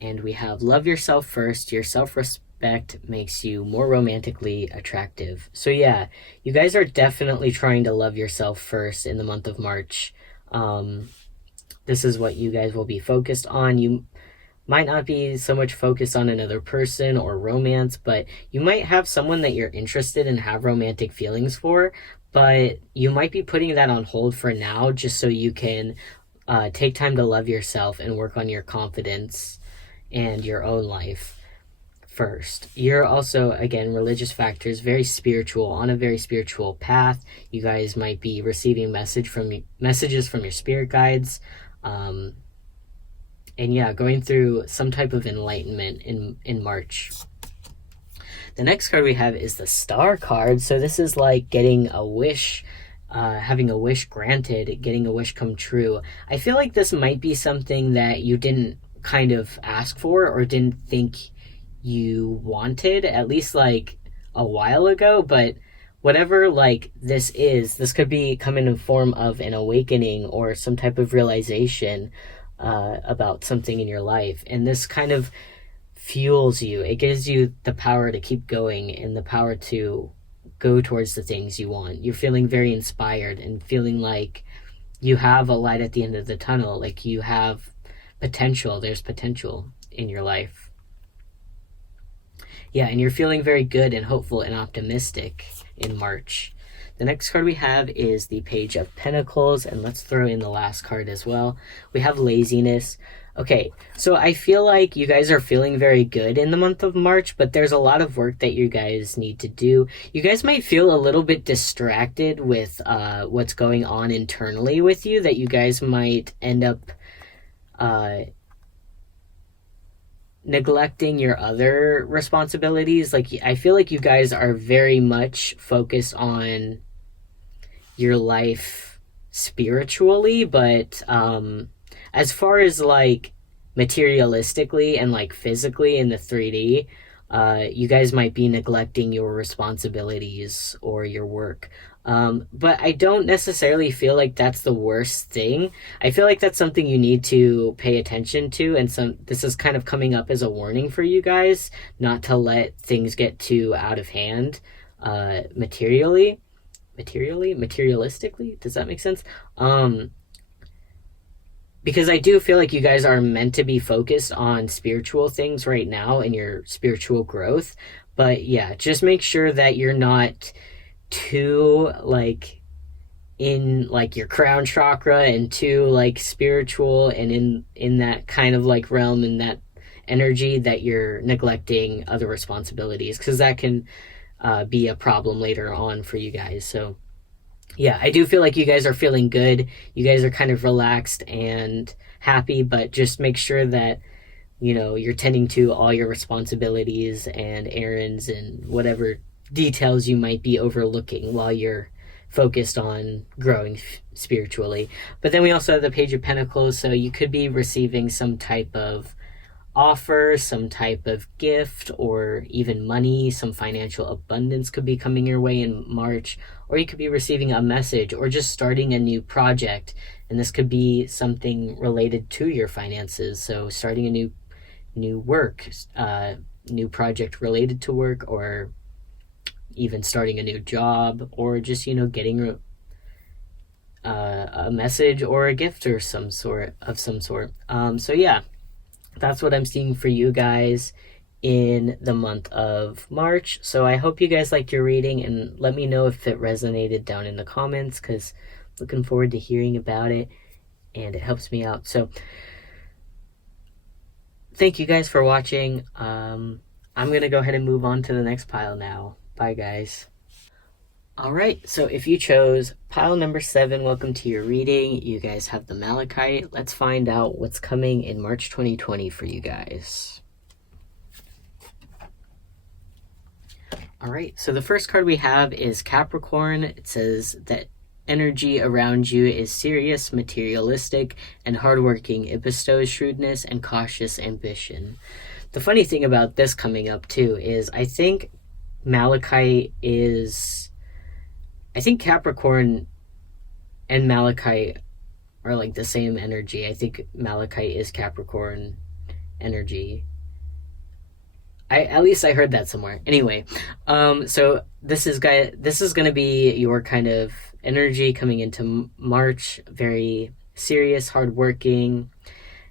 And we have love yourself first. Your self-respect makes you more romantically attractive. So yeah, you guys are definitely trying to love yourself first in the month of March. This is what you guys will be focused on. You might not be so much focused on another person or romance, but you might have someone that you're interested in, have romantic feelings for, but you might be putting that on hold for now, just so you can take time to love yourself and work on your confidence and your own life first. You're also, again, religious factors, very spiritual, on a very spiritual path. You guys might be receiving messages from your spirit guides, and yeah, going through some type of enlightenment in March. The next card we have is the Star card. So this is like getting a wish, having a wish granted, getting a wish come true. I feel like this might be something that you didn't kind of ask for or didn't think you wanted, at least like a while ago, but whatever like this is, this could be coming in form of an awakening or some type of realization about something in your life, and this kind of fuels you. It gives you the power to keep going and the power to go towards the things you want. You're feeling very inspired and feeling like you have a light at the end of the tunnel, like you have potential. There's potential in your life. Yeah, and you're feeling very good and hopeful and optimistic in March. The next card we have is the Page of Pentacles, and let's throw in the last card as well. We have laziness. Okay, so I feel like you guys are feeling very good in the month of March, but there's a lot of work that you guys need to do. You guys might feel a little bit distracted with what's going on internally with you, that you guys might end up uh, neglecting your other responsibilities. Like, I feel like you guys are very much focused on your life spiritually, but as far as like materialistically and like physically in the 3D, you guys might be neglecting your responsibilities or your work. But I don't necessarily feel like that's the worst thing. I feel like that's something you need to pay attention to, and this is kind of coming up as a warning for you guys not to let things get too out of hand materialistically. Does that make sense? Because I do feel like you guys are meant to be focused on spiritual things right now and your spiritual growth. But yeah, just make sure that you're not too like in like your crown chakra and too like spiritual and in that kind of like realm and that energy, that you're neglecting other responsibilities, because that can be a problem later on for you guys. So yeah, I do feel like you guys are feeling good. You guys are kind of relaxed and happy, but just make sure that, you know, you're tending to all your responsibilities and errands and whatever details you might be overlooking while you're focused on growing spiritually. But then we also have the Page of Pentacles, so you could be receiving some type of offer, some type of gift, or even money. Some financial abundance could be coming your way in March, or you could be receiving a message or just starting a new project. And this could be something related to your finances. So starting a new work, new project related to work, or even starting a new job, or just, you know, getting a message or a gift or some sort. So yeah, that's what I'm seeing for you guys in the month of March. So I hope you guys liked your reading, and let me know if it resonated down in the comments, because looking forward to hearing about it, and it helps me out. So thank you guys for watching. I'm gonna go ahead and move on to the next pile now. Bye guys. Alright, so if you chose pile number 7, welcome to your reading. You guys have the Malachite. Let's find out what's coming in March 2020 for you guys. Alright, so the first card we have is Capricorn. It says that energy around you is serious, materialistic, and hardworking. It bestows shrewdness and cautious ambition. The funny thing about this coming up too is I think Capricorn and Malachite are like the same energy. I think Malachite is Capricorn energy. At least I heard that somewhere. Anyway, so this is going to be your kind of energy coming into March. Very serious, hardworking,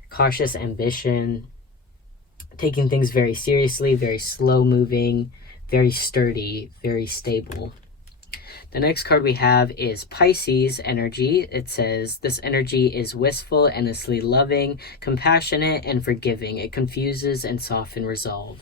cautious ambition, taking things very seriously, very slow moving, very sturdy, very stable. The next card we have is Pisces energy. It says, this energy is wistful, endlessly loving, compassionate, and forgiving. It confuses and softens resolve.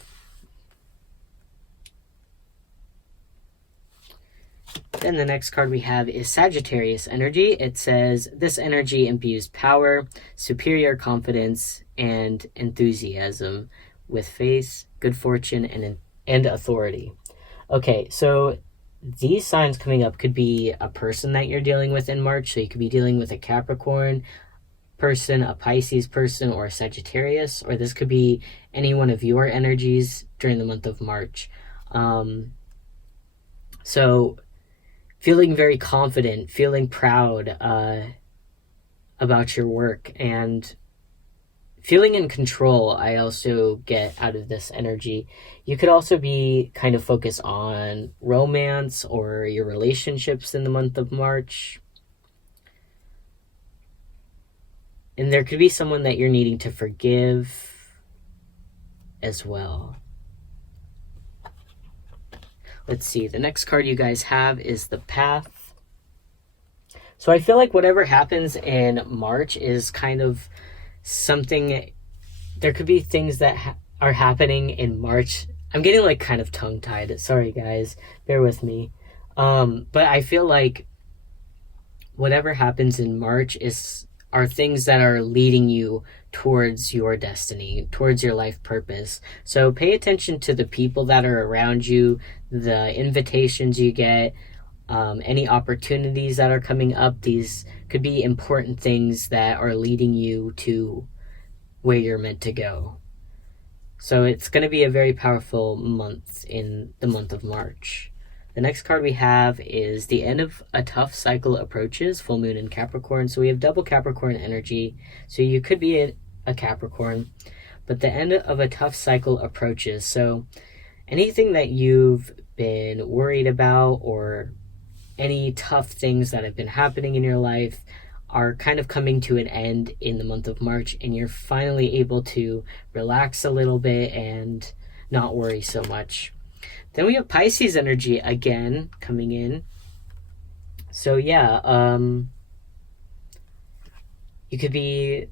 Then the next card we have is Sagittarius energy. It says, this energy imbues power, superior confidence, and enthusiasm with faith, good fortune, and authority. Okay, so these signs coming up could be a person that you're dealing with in March. So you could be dealing with a Capricorn person, a Pisces person, or a Sagittarius, or this could be any one of your energies during the month of March. So feeling very confident, feeling proud about your work, and feeling in control, I also get out of this energy. You could also be kind of focused on romance or your relationships in the month of March. And there could be someone that you're needing to forgive as well. Let's see, the next card you guys have is the Path. So I feel like whatever happens in March is kind of something there could be things that are happening in March. I'm getting like kind of tongue tied. Sorry, guys. Bear with me. But I feel like whatever happens in March are things that are leading you towards your destiny, towards your life purpose. So pay attention to the people that are around you, the invitations you get, any opportunities that are coming up. These could be important things that are leading you to where you're meant to go. So it's going to be a very powerful month in the month of March. The next card we have is the end of a tough cycle approaches, full moon in Capricorn. So we have double Capricorn energy. So you could be a Capricorn, but the end of a tough cycle approaches. So anything that you've been worried about or any tough things that have been happening in your life are kind of coming to an end in the month of March, and you're finally able to relax a little bit and not worry so much. Then we have Pisces energy again coming in. So yeah, this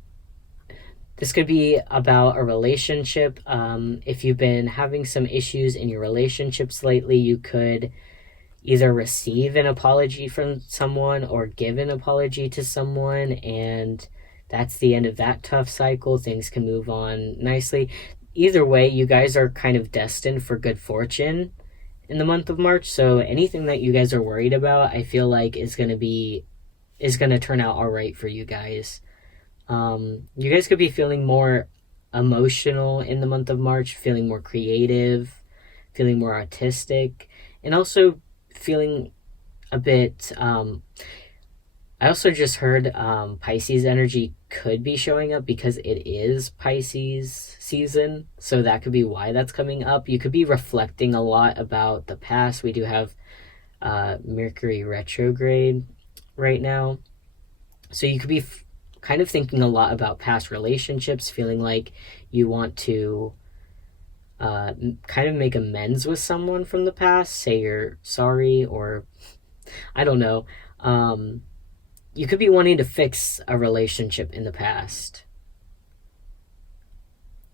could be about a relationship. If you've been having some issues in your relationships lately, you could either receive an apology from someone or give an apology to someone, and that's the end of that tough cycle. Things can move on nicely. Either way, you guys are kind of destined for good fortune in the month of March. So anything that you guys are worried about, I feel like is going to turn out all right for you guys. You guys could be feeling more emotional in the month of March, feeling more creative, feeling more artistic, and also feeling a bit I also just heard Pisces energy could be showing up because it is Pisces season, so that could be why that's coming up. You could be reflecting a lot about the past. We do have Mercury retrograde right now, so you could be kind of thinking a lot about past relationships, feeling like you want to kind of make amends with someone from the past, say you're sorry, or I don't know. You could be wanting to fix a relationship in the past.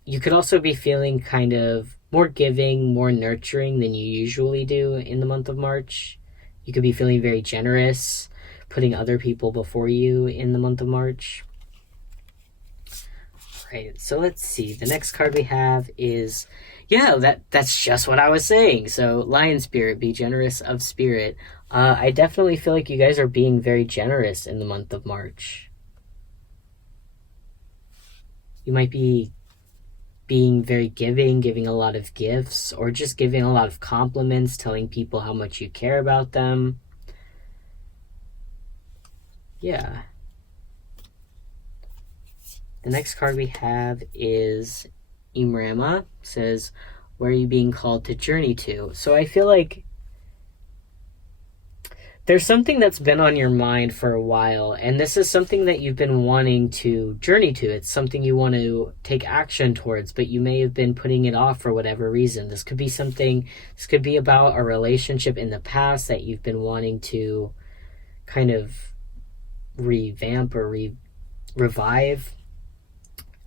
You could also be feeling kind of more giving, more nurturing than you usually do in the month of March. You could be feeling very generous, putting other people before you in the month of March. Right, so let's see. The next card we have is, that's just what I was saying. So Lion Spirit, be generous of spirit. I definitely feel like you guys are being very generous in the month of March. You might be being very giving a lot of gifts, or just giving a lot of compliments, telling people how much you care about them. Yeah. The next card we have is Imrama. Says, where are you being called to journey to? So I feel like there's something that's been on your mind for a while, and this is something that you've been wanting to journey to. It's something you want to take action towards, but you may have been putting it off for whatever reason. This could be about a relationship in the past that you've been wanting to kind of revamp or revive.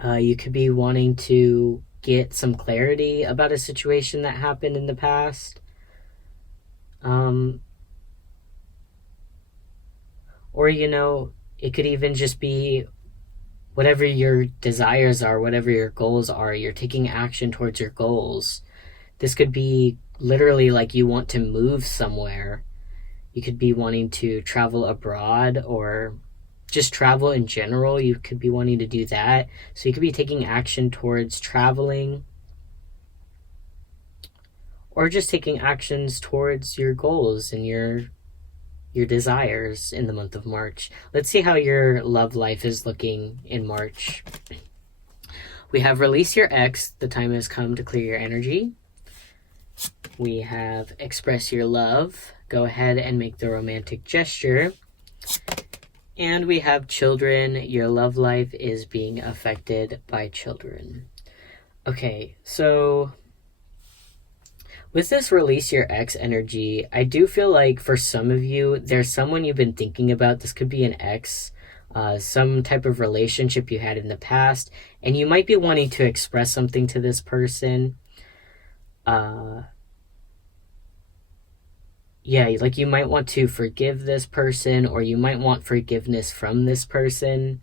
You could be wanting to get some clarity about a situation that happened in the past. Or, it could even just be whatever your desires are, whatever your goals are, you're taking action towards your goals. This could be literally like you want to move somewhere. You could be wanting to travel abroad, or just travel in general. You could be wanting to do that. So you could be taking action towards traveling, or just taking actions towards your goals and your desires in the month of March. Let's see how your love life is looking in March. We have release your ex. The time has come to clear your energy. We have express your love. Go ahead and make the romantic gesture. And we have children. Your love life is being affected by children. Okay, so with this release your ex energy, I do feel like for some of you, there's someone you've been thinking about. This could be an ex. some type of relationship you had in the past, and you might be wanting to express something to this person. Yeah, like you might want to forgive this person, or you might want forgiveness from this person.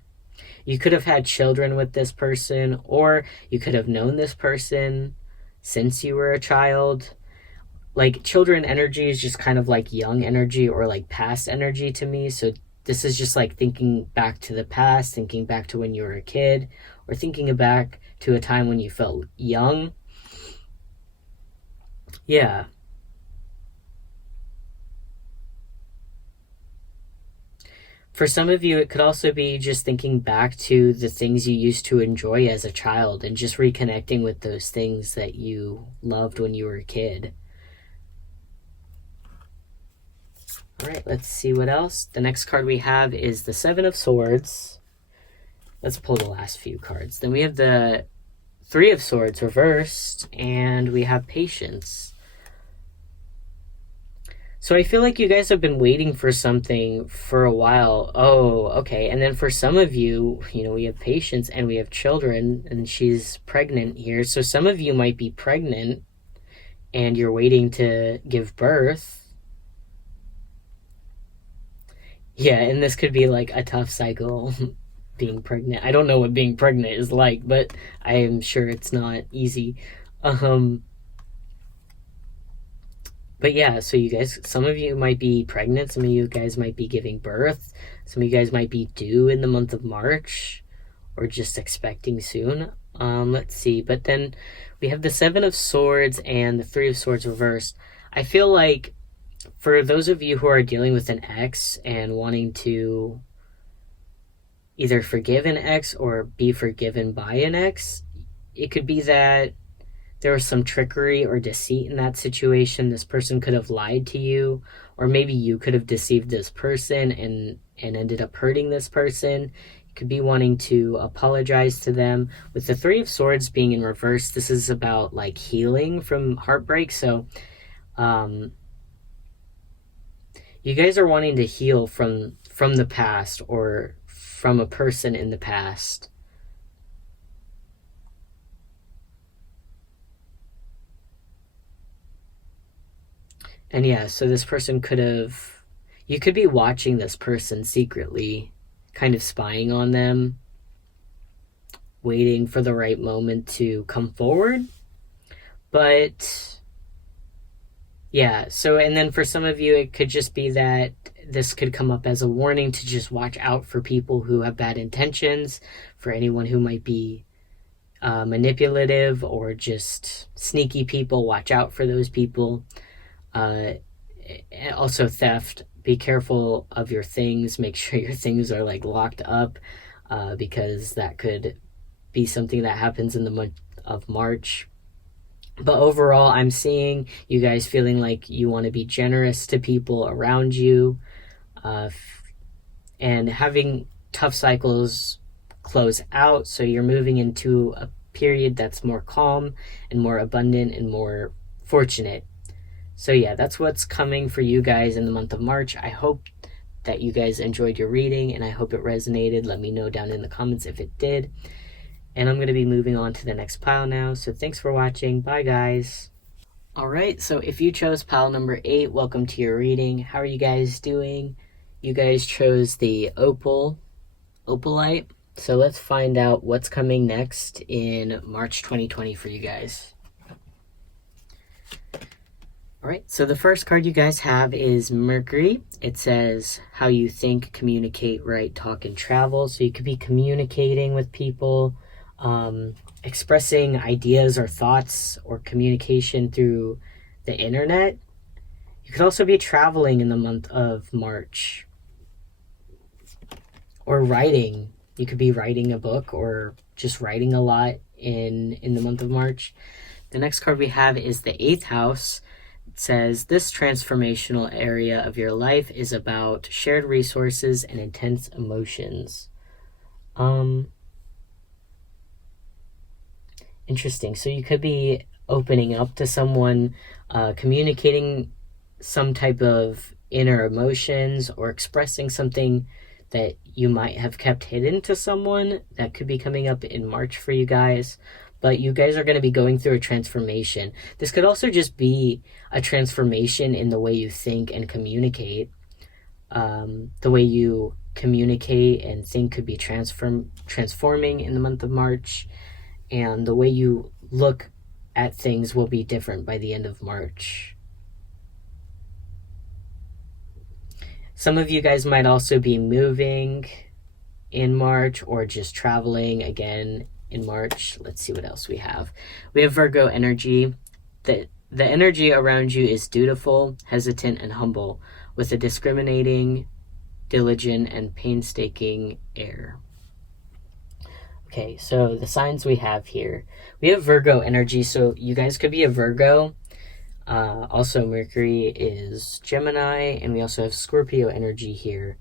You could have had children with this person, or you could have known this person since you were a child. Like, children energy is just kind of like young energy or like past energy to me. So this is just like thinking back to the past, thinking back to when you were a kid, or thinking back to a time when you felt young. Yeah. For some of you, it could also be just thinking back to the things you used to enjoy as a child and just reconnecting with those things that you loved when you were a kid. All right, let's see what else. The next card we have is the Seven of Swords. Let's pull the last few cards. Then we have the Three of Swords reversed, and we have Patience. So I feel like you guys have been waiting for something for a while. Oh, okay. And then for some of you, we have Patience and we have children, and she's pregnant here. So some of you might be pregnant and you're waiting to give birth. Yeah, and this could be like a tough cycle, being pregnant. I don't know what being pregnant is like, but I am sure it's not easy. But yeah, so you guys, some of you might be pregnant, some of you guys might be giving birth, some of you guys might be due in the month of March, or just expecting soon. Let's see. But then we have the Seven of Swords and the Three of Swords reversed. I feel like for those of you who are dealing with an ex and wanting to either forgive an ex or be forgiven by an ex, it could be that there was some trickery or deceit in that situation. This person could have lied to you, or maybe you could have deceived this person and ended up hurting this person. You could be wanting to apologize to them. With the Three of Swords being in reverse, this is about like healing from heartbreak. So you guys are wanting to heal from the past or from a person in the past. And yeah, so this person you could be watching this person secretly, kind of spying on them, waiting for the right moment to come forward. But yeah, so, and then for some of you, it could just be that this could come up as a warning to just watch out for people who have bad intentions, for anyone who might be manipulative or just sneaky people. Watch out for those people. Also theft. Be careful of your things. Make sure your things are like locked up, because that could be something that happens in the month of March. But overall, I'm seeing you guys feeling like you want to be generous to people around you, and having tough cycles close out. So you're moving into a period that's more calm and more abundant and more fortunate. So yeah, that's what's coming for you guys in the month of March. I hope that you guys enjoyed your reading, and I hope it resonated. Let me know down in the comments if it did. And I'm going to be moving on to the next pile now. So thanks for watching. Bye, guys. All right, so if you chose pile number 8, welcome to your reading. How are you guys doing? You guys chose the opalite. So let's find out what's coming next in March 2020 for you guys. All right, so the first card you guys have is Mercury. It says how you think, communicate, write, talk, and travel. So you could be communicating with people, expressing ideas or thoughts or communication through the internet. You could also be traveling in the month of March, or writing. You could be writing a book or just writing a lot in the month of March. The next card we have is the 8th house. It says, this transformational area of your life is about shared resources and intense emotions. Interesting. So you could be opening up to someone, communicating some type of inner emotions, or expressing something that you might have kept hidden to someone that could be coming up in March for you guys. But you guys are going to be going through a transformation. This could also just be a transformation in the way you think and communicate. The way you communicate and think could be transforming in the month of March, and the way you look at things will be different by the end of March. Some of you guys might also be moving in March or just traveling again in March. Let's see what else we have. We have Virgo energy. The energy around you is dutiful, hesitant, and humble, with a discriminating, diligent, and painstaking air. Okay, so the signs we have here. We have Virgo energy, so you guys could be a Virgo. Also, Mercury is Gemini, and we also have Scorpio energy here.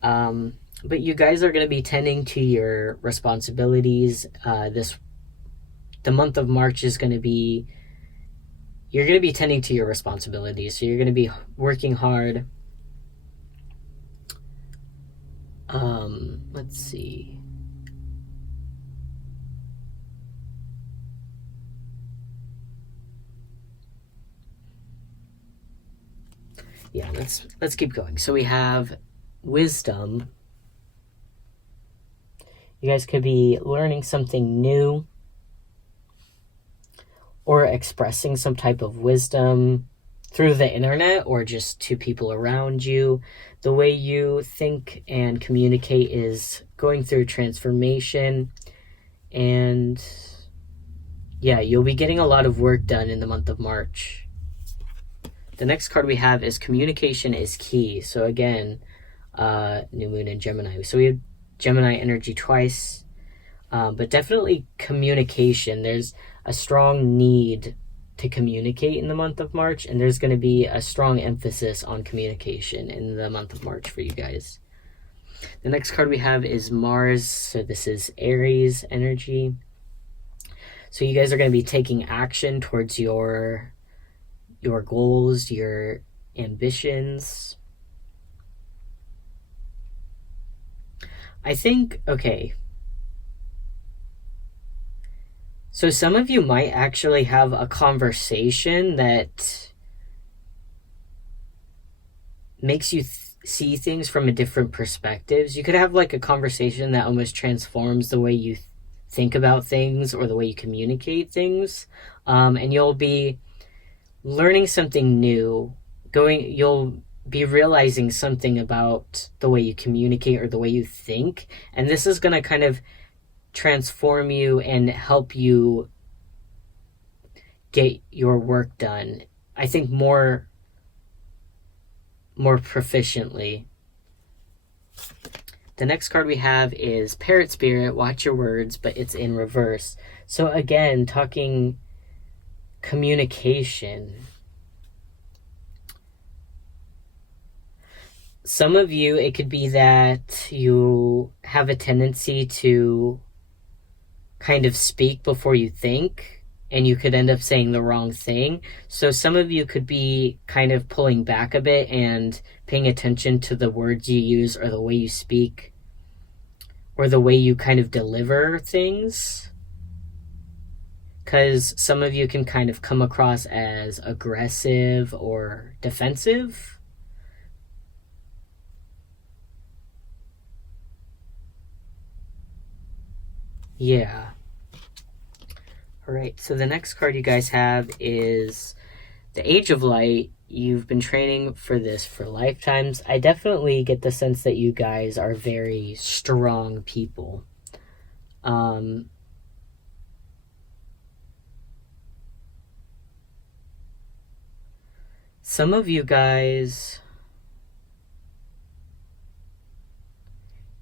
But you guys are going to be tending to your responsibilities. The month of March is going to be, you're going to be tending to your responsibilities. So you're going to be working hard. Let's see. Yeah, let's keep going. So we have wisdom. You guys could be learning something new or expressing some type of wisdom through the internet or just to people around you. The way you think and communicate is going through transformation, and yeah, you'll be getting a lot of work done in the month of March. The next card we have is communication is key. So again, new moon in Gemini. So we have Gemini energy twice, but definitely communication. There's a strong need to communicate in the month of March, and there's going to be a strong emphasis on communication in the month of March for you guys. The next card we have is Mars. So this is Aries energy. So you guys are going to be taking action towards your goals, your ambitions. I think, okay. So some of you might actually have a conversation that makes you see things from a different perspectives. You could have like a conversation that almost transforms the way you think about things or the way you communicate things. And you'll be learning something new. You'll be realizing something about the way you communicate or the way you think. And this is going to kind of transform you and help you get your work done, I think, more proficiently. The next card we have is Parrot Spirit. Watch your words, but it's in reverse. So again, talking communication. Some of you, it could be that you have a tendency to kind of speak before you think, and you could end up saying the wrong thing. So some of you could be kind of pulling back a bit and paying attention to the words you use or the way you speak or the way you kind of deliver things. Because some of you can kind of come across as aggressive or defensive. Yeah. All right, so the next card you guys have is the Age of Light. You've been training for this for lifetimes. I definitely get the sense that you guys are very strong people. Some of you guys,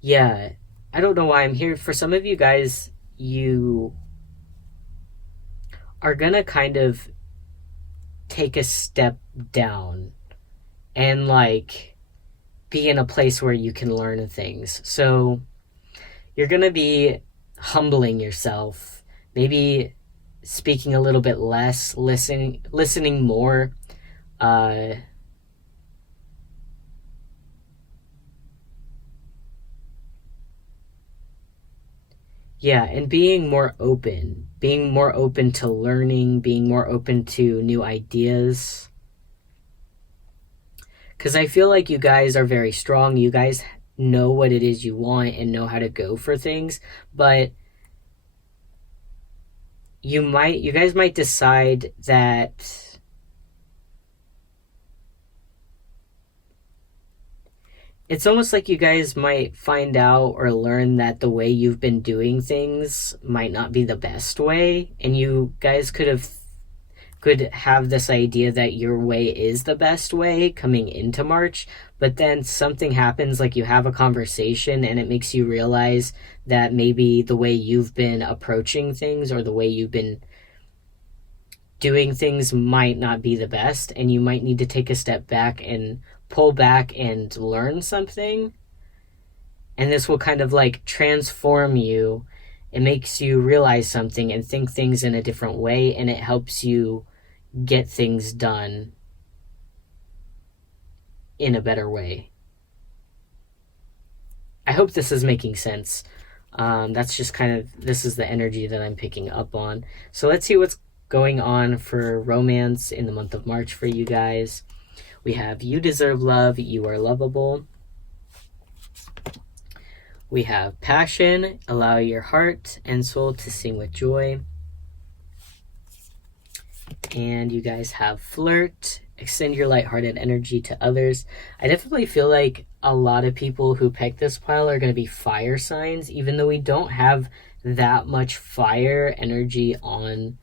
yeah, I don't know why I'm here. For some of you guys, you are gonna kind of take a step down and like be in a place where you can learn things. So you're gonna be humbling yourself, maybe speaking a little bit less, listening more. Yeah, and being more open to learning, being more open to new ideas. Because I feel like you guys are very strong. You guys know what it is you want and know how to go for things, but you guys might decide that it's almost like you guys might find out or learn that the way you've been doing things might not be the best way, and you guys could have this idea that your way is the best way coming into March, but then something happens, like you have a conversation and it makes you realize that maybe the way you've been approaching things or the way you've been doing things might not be the best, and you might need to take a step back and pull back and learn something. And this will kind of like transform you. It makes you realize something and think things in a different way, and it helps you get things done in a better way. I hope this is making sense. That's just kind of, this is the energy that I'm picking up on. So let's see what's going on for romance in the month of March for you guys. We have you deserve love, you are lovable. We have passion, allow your heart and soul to sing with joy. And you guys have flirt, extend your lighthearted energy to others. I definitely feel like a lot of people who pick this pile are going to be fire signs, even though we don't have that much fire energy on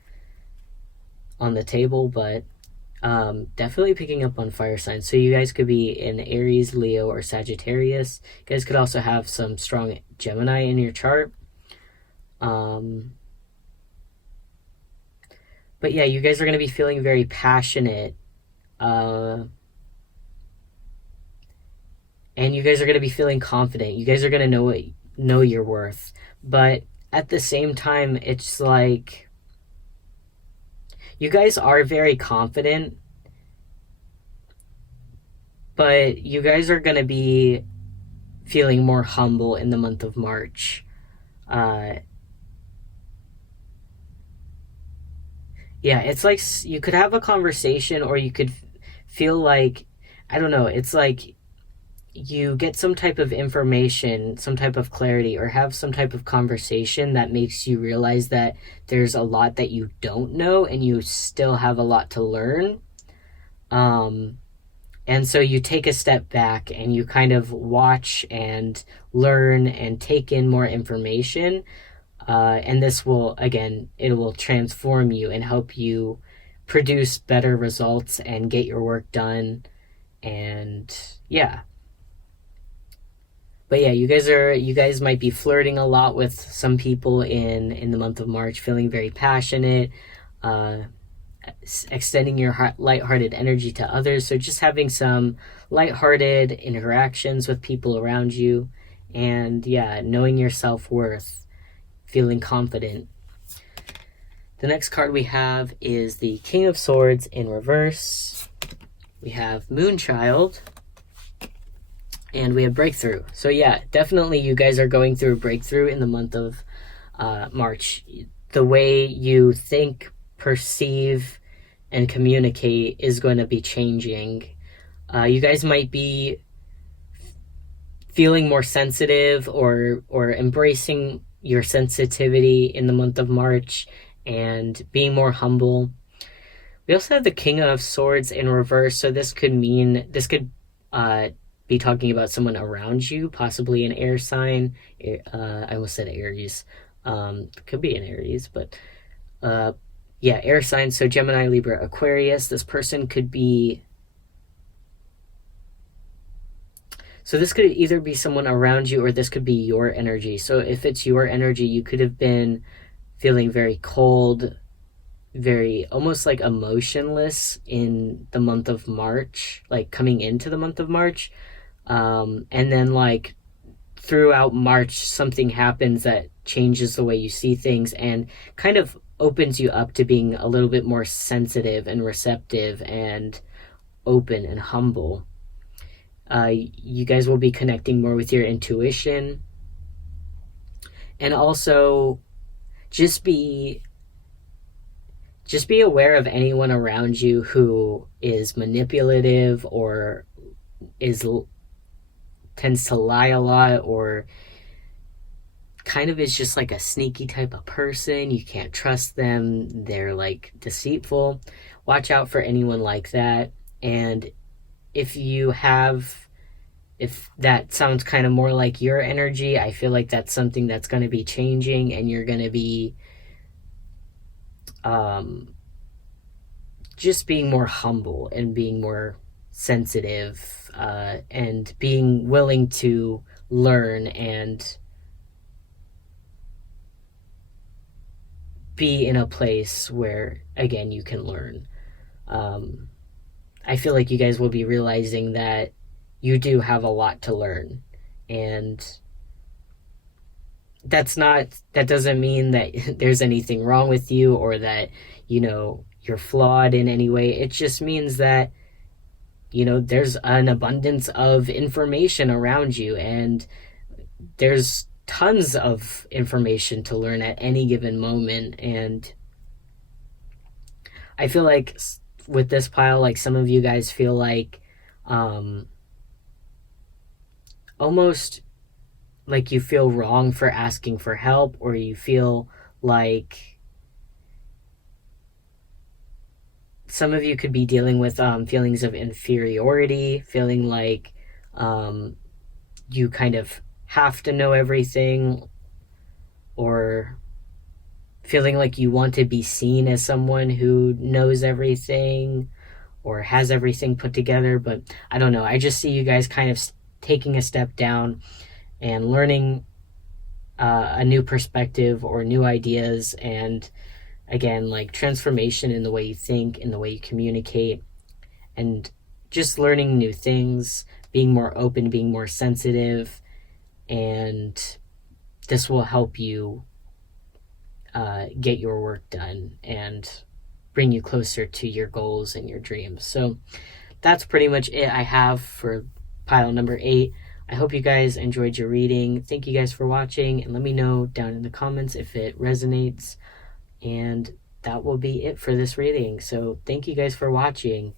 the table, but definitely picking up on fire signs. So you guys could be in Aries, Leo, or Sagittarius. You guys could also have some strong Gemini in your chart. But yeah, you guys are going to be feeling very passionate. And you guys are going to be feeling confident. You guys are going to know your worth. But at the same time, it's like you guys are very confident, but you guys are going to be feeling more humble in the month of March. Yeah, it's like you could have a conversation, or you could feel like, I don't know, it's like you get some type of information, some type of clarity, or have some type of conversation that makes you realize that there's a lot that you don't know and you still have a lot to learn. And so you take a step back and you kind of watch and learn and take in more information. And this will, again, it will transform you and help you produce better results and get your work done. And yeah. But yeah, you guys might be flirting a lot with some people in the month of March, feeling very passionate, extending your lighthearted energy to others. So just having some lighthearted interactions with people around you, and yeah, knowing your self-worth, feeling confident. The next card we have is the King of Swords in reverse. We have Moonchild, and we have Breakthrough. So yeah, definitely you guys are going through a breakthrough in the month of March. The way you think, perceive, and communicate is going to be changing. You guys might be feeling more sensitive or embracing your sensitivity in the month of March and being more humble. We also have the King of Swords in reverse, so this could be talking about someone around you, possibly an air sign. I almost said Aries. Could be an Aries, but yeah, air signs. So Gemini, Libra, Aquarius. This person could be. So this could either be someone around you, or this could be your energy. So if it's your energy, you could have been feeling very cold, very almost like emotionless in the month of March, like coming into the month of March. And then like throughout March, something happens that changes the way you see things and kind of opens you up to being a little bit more sensitive and receptive and open and humble. You guys will be connecting more with your intuition. And also just be aware of anyone around you who is manipulative or is tends to lie a lot, or kind of is just like a sneaky type of person. You can't trust them. They're like deceitful. Watch out for anyone like that. And if you have, if that sounds kind of more like your energy, I feel like that's something that's going to be changing, and you're going to be um, just being more humble and being more sensitive, and being willing to learn and be in a place where, again, you can learn. Um, I feel like you guys will be realizing that you do have a lot to learn. And that doesn't mean that there's anything wrong with you, or that, you're flawed in any way. It just means that, there's an abundance of information around you, and there's tons of information to learn at any given moment. And I feel like with this pile, like some of you guys feel like almost like you feel wrong for asking for help, or you feel like some of you could be dealing with feelings of inferiority, feeling like you kind of have to know everything, or feeling like you want to be seen as someone who knows everything or has everything put together. But I don't know. I just see you guys kind of taking a step down and learning a new perspective or new ideas, and again, like transformation in the way you think, in the way you communicate, and just learning new things, being more open, being more sensitive. And this will help you get your work done and bring you closer to your goals and your dreams. So that's pretty much it I have for pile number 8. I hope you guys enjoyed your reading. Thank you guys for watching, and let me know down in the comments if it resonates. And that will be it for this reading. So thank you guys for watching.